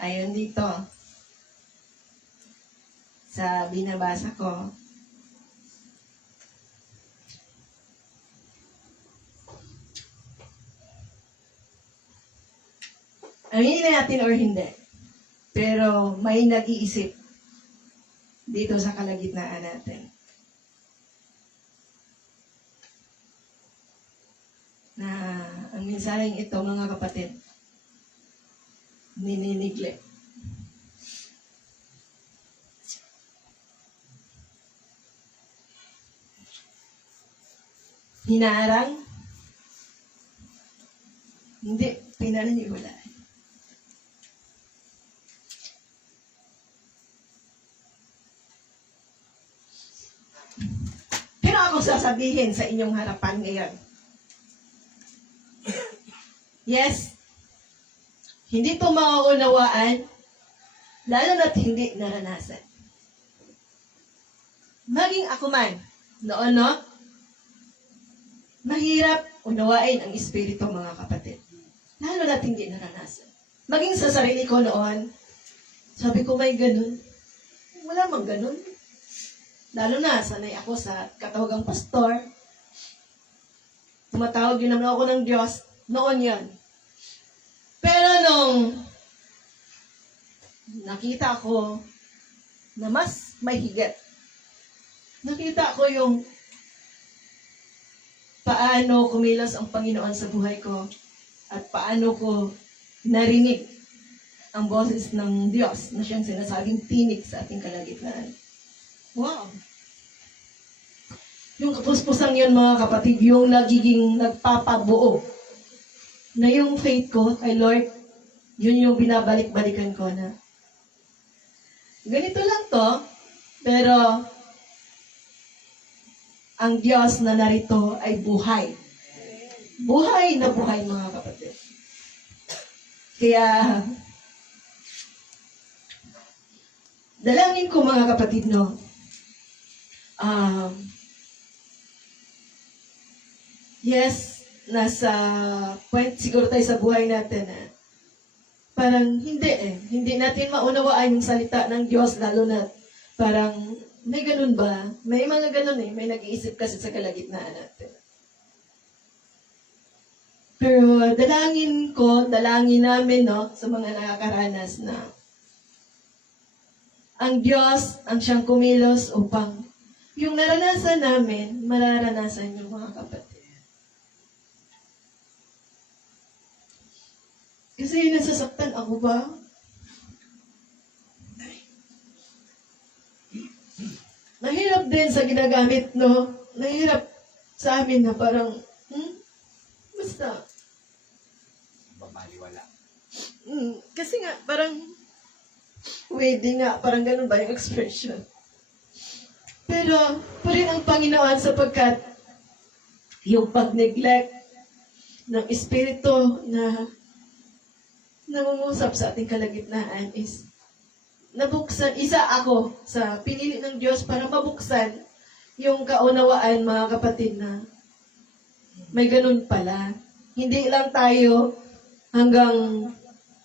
ayon dito sa binabasa ko, aminin natin or hindi, pero may nag-iisip dito sa kalagitnaan natin na ang mensaheng ito, mga kapatid, nininigle. Hinaarang, hindi pinaniniwala. Pero ako sasabihin sa inyong harapan ngayon, yes, hindi ito mauunawaan, lalo na't hindi naranasan. Maging ako man, noon, no? Mahirap unawain ang espiritu, mga kapatid. Lalo na't hindi naranasan. Maging sa sarili ko noon, sabi ko may ganun. Wala mang ganun. Lalo na, sanay ako sa katawagang pastor. Tumatawag yun naman ako ng Diyos. Noon yan. Pero nung nakita ko na mas may higit, nakita ko yung paano kumilos ang Panginoon sa buhay ko at paano ko narinig ang boses ng Diyos na siyang sinasabing tinig sa ating kalagitnaan. Wow! Yung kapuspusan yun, mga kapatid, yung nagiging nagpapabuo na yung faith ko kay Lord, yun yung binabalik-balikan ko na ganito lang to, pero ang Diyos na narito ay buhay. Buhay na buhay, mga kapatid. Kaya, dalangin ko, mga kapatid, no, yes, nasa point siguro tayo sa buhay natin na parang hindi natin maunawaan yung salita ng Diyos, lalo na parang may ganun ba? May mga ganun may nag-iisip kasi sa kalagitnaan natin. Pero dalangin namin, no, sa mga nakakaranas na ang Diyos ang siyang kumilos upang yung naranasan namin, mararanasan yung mga kapatid. Kasi nasasaktan ako ba? Nahirap din sa ginagamit, no? Nahirap sa amin na parang, basta. Pamaliwala. Kasi nga, parang, wedding nga, parang ganun ba yung expression? Pero, pa rin ang Panginoon sapagkat yung pag-neglect ng Espiritu na nangungusap sa ating kalagitnaan is nabuksan, isa ako sa pinili ng Diyos para mabuksan yung kaunawaan, mga kapatid, na may ganun pala. Hindi lang tayo hanggang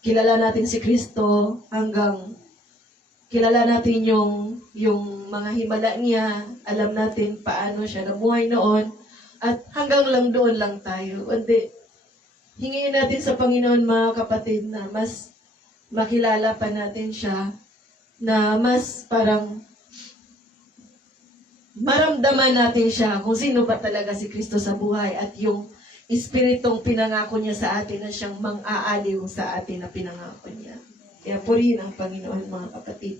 kilala natin si Kristo, hanggang kilala natin yung mga himala niya, alam natin paano siya nabuhay noon, at hanggang lang doon lang tayo. Hindi, hingin natin sa Panginoon, mga kapatid, na mas makilala pa natin siya, na mas parang maramdaman natin siya kung sino ba talaga si Kristo sa buhay at yung Espiritong pinangako niya sa atin na siyang mang-aaliw sa atin na pinangako niya. Kaya purihin ang Panginoon, mga kapatid.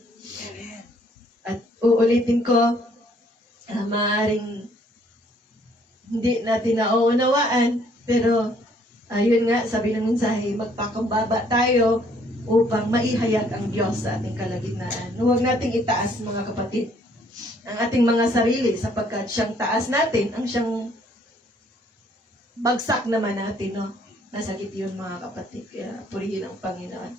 At uulitin ko, maaaring hindi natin nauunawaan, pero ayun nga, sabi ng mensahe, magpakumbaba tayo upang maihayag ang Diyos sa ating kalagitnaan. Huwag nating itaas, mga kapatid, ang ating mga sarili sapagkat siyang taas natin, ang siyang bagsak naman natin, no? Nasakit yun, mga kapatid. Kaya purihin ang Panginoon.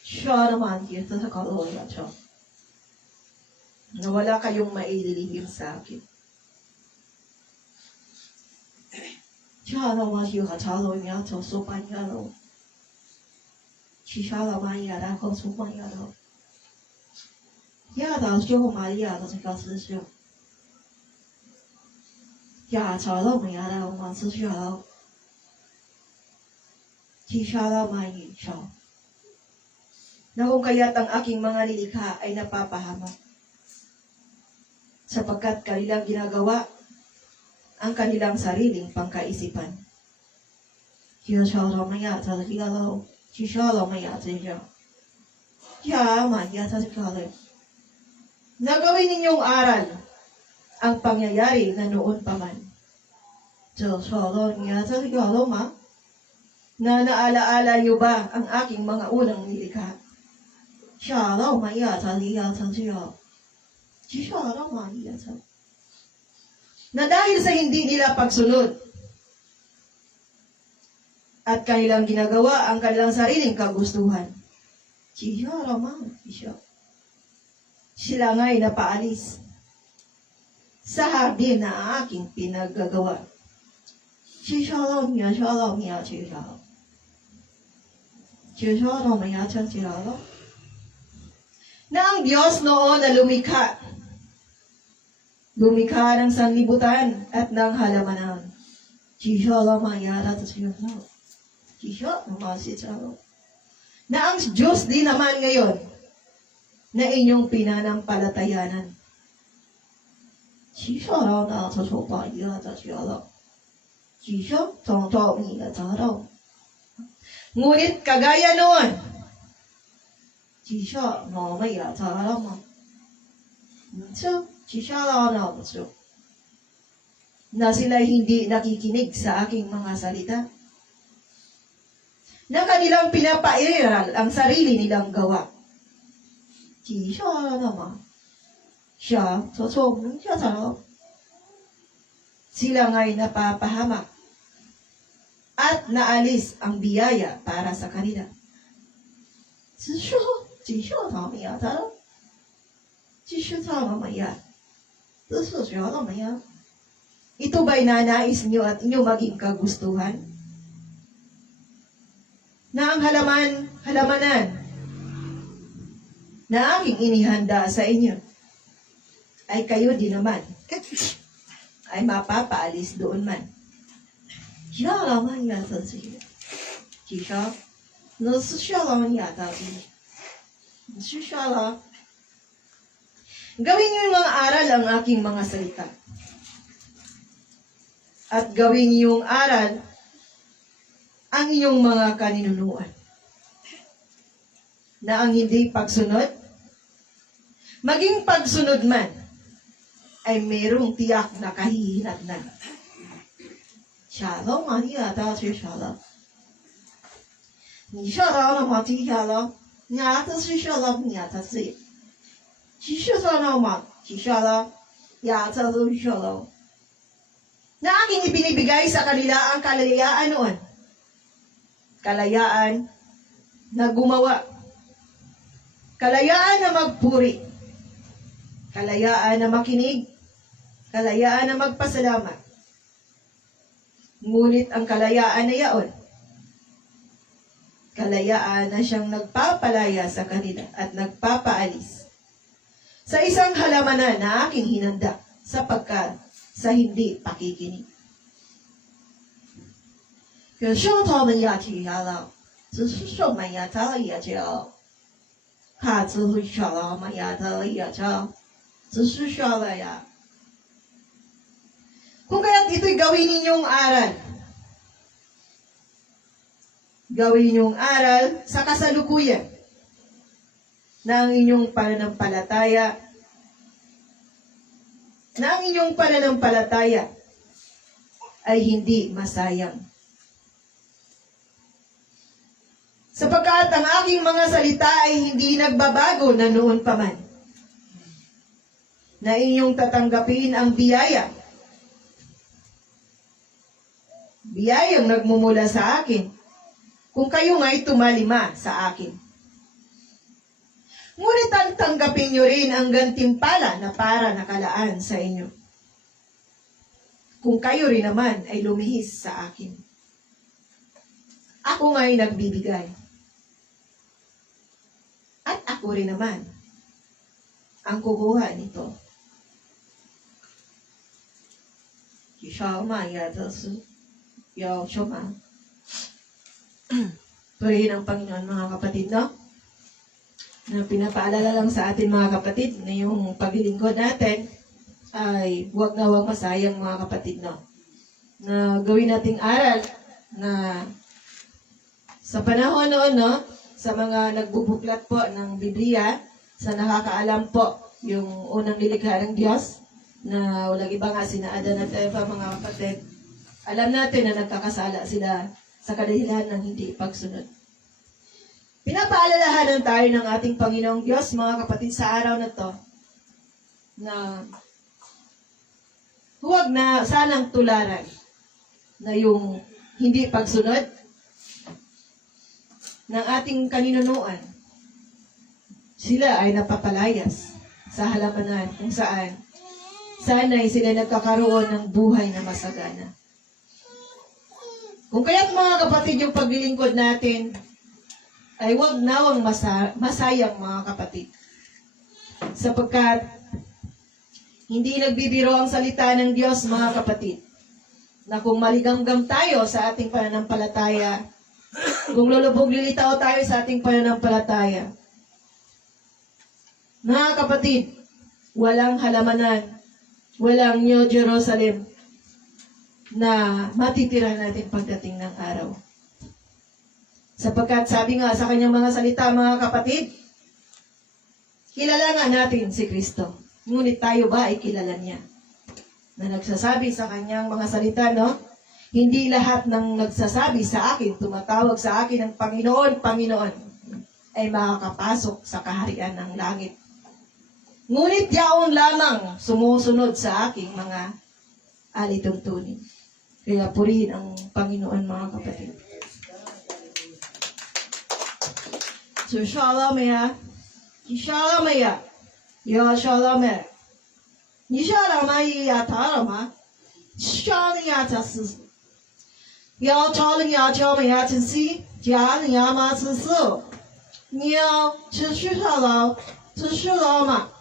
Siya naman, dito sa kalooban siya. Na wala kayong maililihim sa akin. Siya naman siya katalo niya to supan niya lo. Siya naman niya na ko supan niya lo. Ya da siya Maria da sa kasi siya. Ya chalo niya na ko sa siya lo. Siya naman siya. Na kung kaya't ang aking mga nilikha ay napapahamak. Sapagkat kanilang ginagawa ang kanilang sariling pangkaisipan. Ya nagawin ninyong aral ang pangyayari na noon pa man. Na naalaala niyo ba ang aking mga unang nilikha? Na dahil sa hindi nila pagsunod at kanilang ginagawa ang kanilang sariling kagustuhan, Siya naman, siya. Sila nga'y napaalis sa hardin na aking pinaggagawa. Siya lang niya, siya lang niya, siya lang. Siya lang niya, siya lang. Na ang Diyos noon na lumikha ng sanlibutan at ng halamanan. Siya lang mayara at siya lang. Siya naman siya lang. Na ang Diyos din naman ngayon na inyong pinanampalatayanan. Siya lang na sa sopa niya at siya lang. Siya, tong-tong niya taraw. Ngunit kagaya noon, siya, mamaya taraw mo. Siya lang na po. Na sila hindi nakikinig sa aking mga salita. Na kanilang pinapairal ang sarili nilang gawa. Siya naman. Siya, totoo, siya taraw. Sila nga'y napapahamak at naalis ang biyaya para sa kanila. Siya, mamaya taraw. Siya mamaya. Ito ba'y nanais niyo at inyo maging kagustuhan? Na ang halamanan na aking inihanda sa inyo ay kayo din naman ay mapapaalis doon man. Siya naman yata siya. Siya, siya naman yata siya. Siya lang. Gawin niyo yung mga aral ang aking mga salita. At gawin niyong aral ang inyong mga kaninunuan. Na ang hindi pagsunod, maging pagsunod man, ay merong tiyak na kahihinatnan. Shalom, maniyata si shalom. Ni shalom na mati shalom, niyata si shalom, niyata si. Siya naman, shalom, yata si shalom. Na aking ibinibigay sa kanila ang kalayaan noon. Kalayaan na gumawa. Kalayaan na magpuri. Kalayaan na makinig. Kalayaan na magpasalamat. Ngunit ang kalayaan na yaon, kalayaan na siyang nagpapalaya sa kanila at nagpapaalis sa isang halamanan na aking hinanda sapagkat sa hindi pakikinig. 有时候他们也听下了，只是说们也找也就，他只会说了，们也找也就，只是说了呀。Kung kaya't ito'y gawin ninyong aral. Gawin ninyong aral sa kasalukuyan na ang inyong pananampalataya ay hindi masayang. Sapagkat ang aking mga salita ay hindi nagbabago na noon pa man. Na inyong tatanggapin ang biyaya. Biyayang nagmumula sa akin, kung kayo nga'y tumalima sa akin. Ngunit ang tanggapin nyo rin ang gantimpala na para nakalaan sa inyo. Kung kayo rin naman ay lumihis sa akin. Ako nga'y nagbibigay. At ako rin naman ang kukuha nito. Purihin ang Panginoon mga kapatid, no? Na pinapaalala lang sa atin mga kapatid na yung paglilingkod natin ay huwag na huwag masayang mga kapatid, no? Na gawin nating aral na sa panahon noon, no? Sa mga nagbubuklat po ng Biblia, sa nakakaalam po yung unang nilikha ng Diyos, na walang iba nga sina Adan at Eva mga kapatid, alam natin na nagkakasala sila sa kadahilan ng hindi pagsunod. Pinapaalalahanan tayo ng ating Panginoong Diyos, mga kapatid, sa araw na to, na huwag na sanang tularan na yung hindi pagsunod ng ating kaninunuan sila ay napapalayas sa halamanan kung saan sana'y sila nagkakaroon ng buhay na masagana. Kung kaya't mga kapatid, yung paglilingkod natin ay wag nawang masayang mga kapatid. Sapagkat hindi nagbibiro ang salita ng Diyos, mga kapatid, na kung maligamgam tayo sa ating pananampalataya, kung lulubog lilitaw tayo sa ating pananampalataya, mga kapatid, walang halamanan, walang New Jerusalem na matitira natin pagdating ng araw. Sapagkat sabi nga sa kanyang mga salita, mga kapatid, kilala nga natin si Kristo. Ngunit tayo ba ay kilala niya? Na nagsasabi sa kanyang mga salita, no? Hindi lahat ng nagsasabi sa akin, tumatawag sa akin ng Panginoon, Panginoon, ay makakapasok sa kaharian ng langit. Ngunit yaon lamang sumusunod sa aking mga alituntunin. Kaya purihin ang Panginoon, mga kapatid. So, shalom ya. Shalom ya. Yo, shalom ya. Ni shalom ya ta ma. Shalom ya ta si. Yo, shalom ya shalom ya ta si. Jia ya ma si si. Ni yo, chi shi shalom. Chi shalom ma.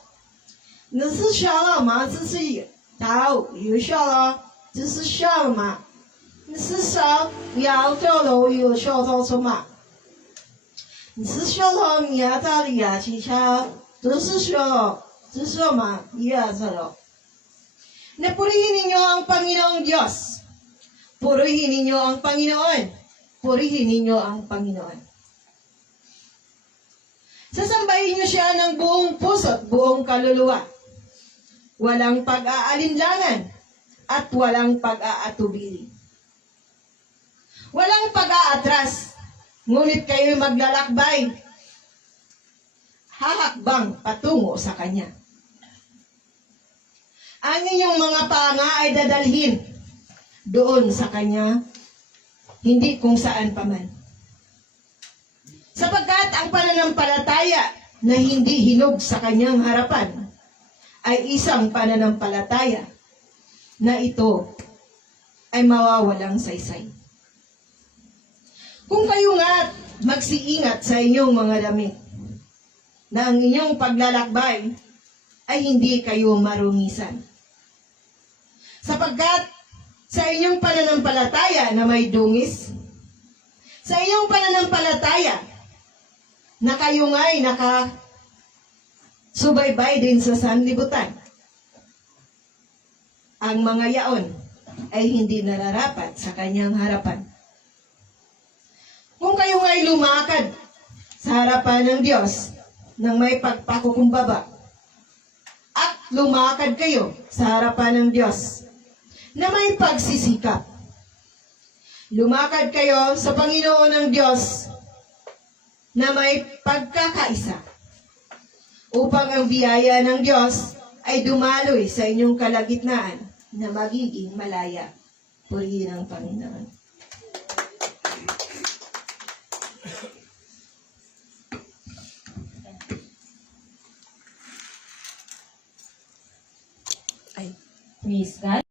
你是笑了吗？这是到有笑了，这是笑吗？你是笑要到了有笑到什么？你是笑了你要到里啊去笑，这是笑了，这是嘛？你要这了。Na purihin ninyo ang Panginoong Diyos. Purihin ninyo ang Panginoon. Purihin ninyo ang Panginoon. Sasambahin niyo siya ng buong puso at buong kaluluwa. Walang pag-aalinlangan at walang pag-aatubili. Walang pag-aatras, ngunit kayo'y maglalakbay, hahakbang patungo sa Kanya. Ang inyong mga panga ay dadalhin doon sa Kanya, hindi kung saan paman. Sapagkat ang pananampalataya na hindi hinog sa Kanyang harapan ay isang pananampalataya na ito ay mawawalang saysay. Kung kayo nga magsiingat sa inyong mga damit, na ang inyong paglalakbay ay hindi kayo marungisan. Sapagkat sa inyong pananampalataya na may dungis, sa inyong pananampalataya na kayo nga'y subaybay din sa sanlibutan, ang mga yaon ay hindi nararapat sa Kanyang harapan. Kung kayo nga'y lumakad sa harapan ng Diyos nang may pagpakukumbaba, at lumakad kayo sa harapan ng Diyos na may pagsisikap, lumakad kayo sa Panginoon ng Diyos na may pagkakaisa, upang ang biyaya ng Diyos ay dumaloy sa inyong kalagitnaan na magiging malaya. Purihin ang Panginoon. Praise God.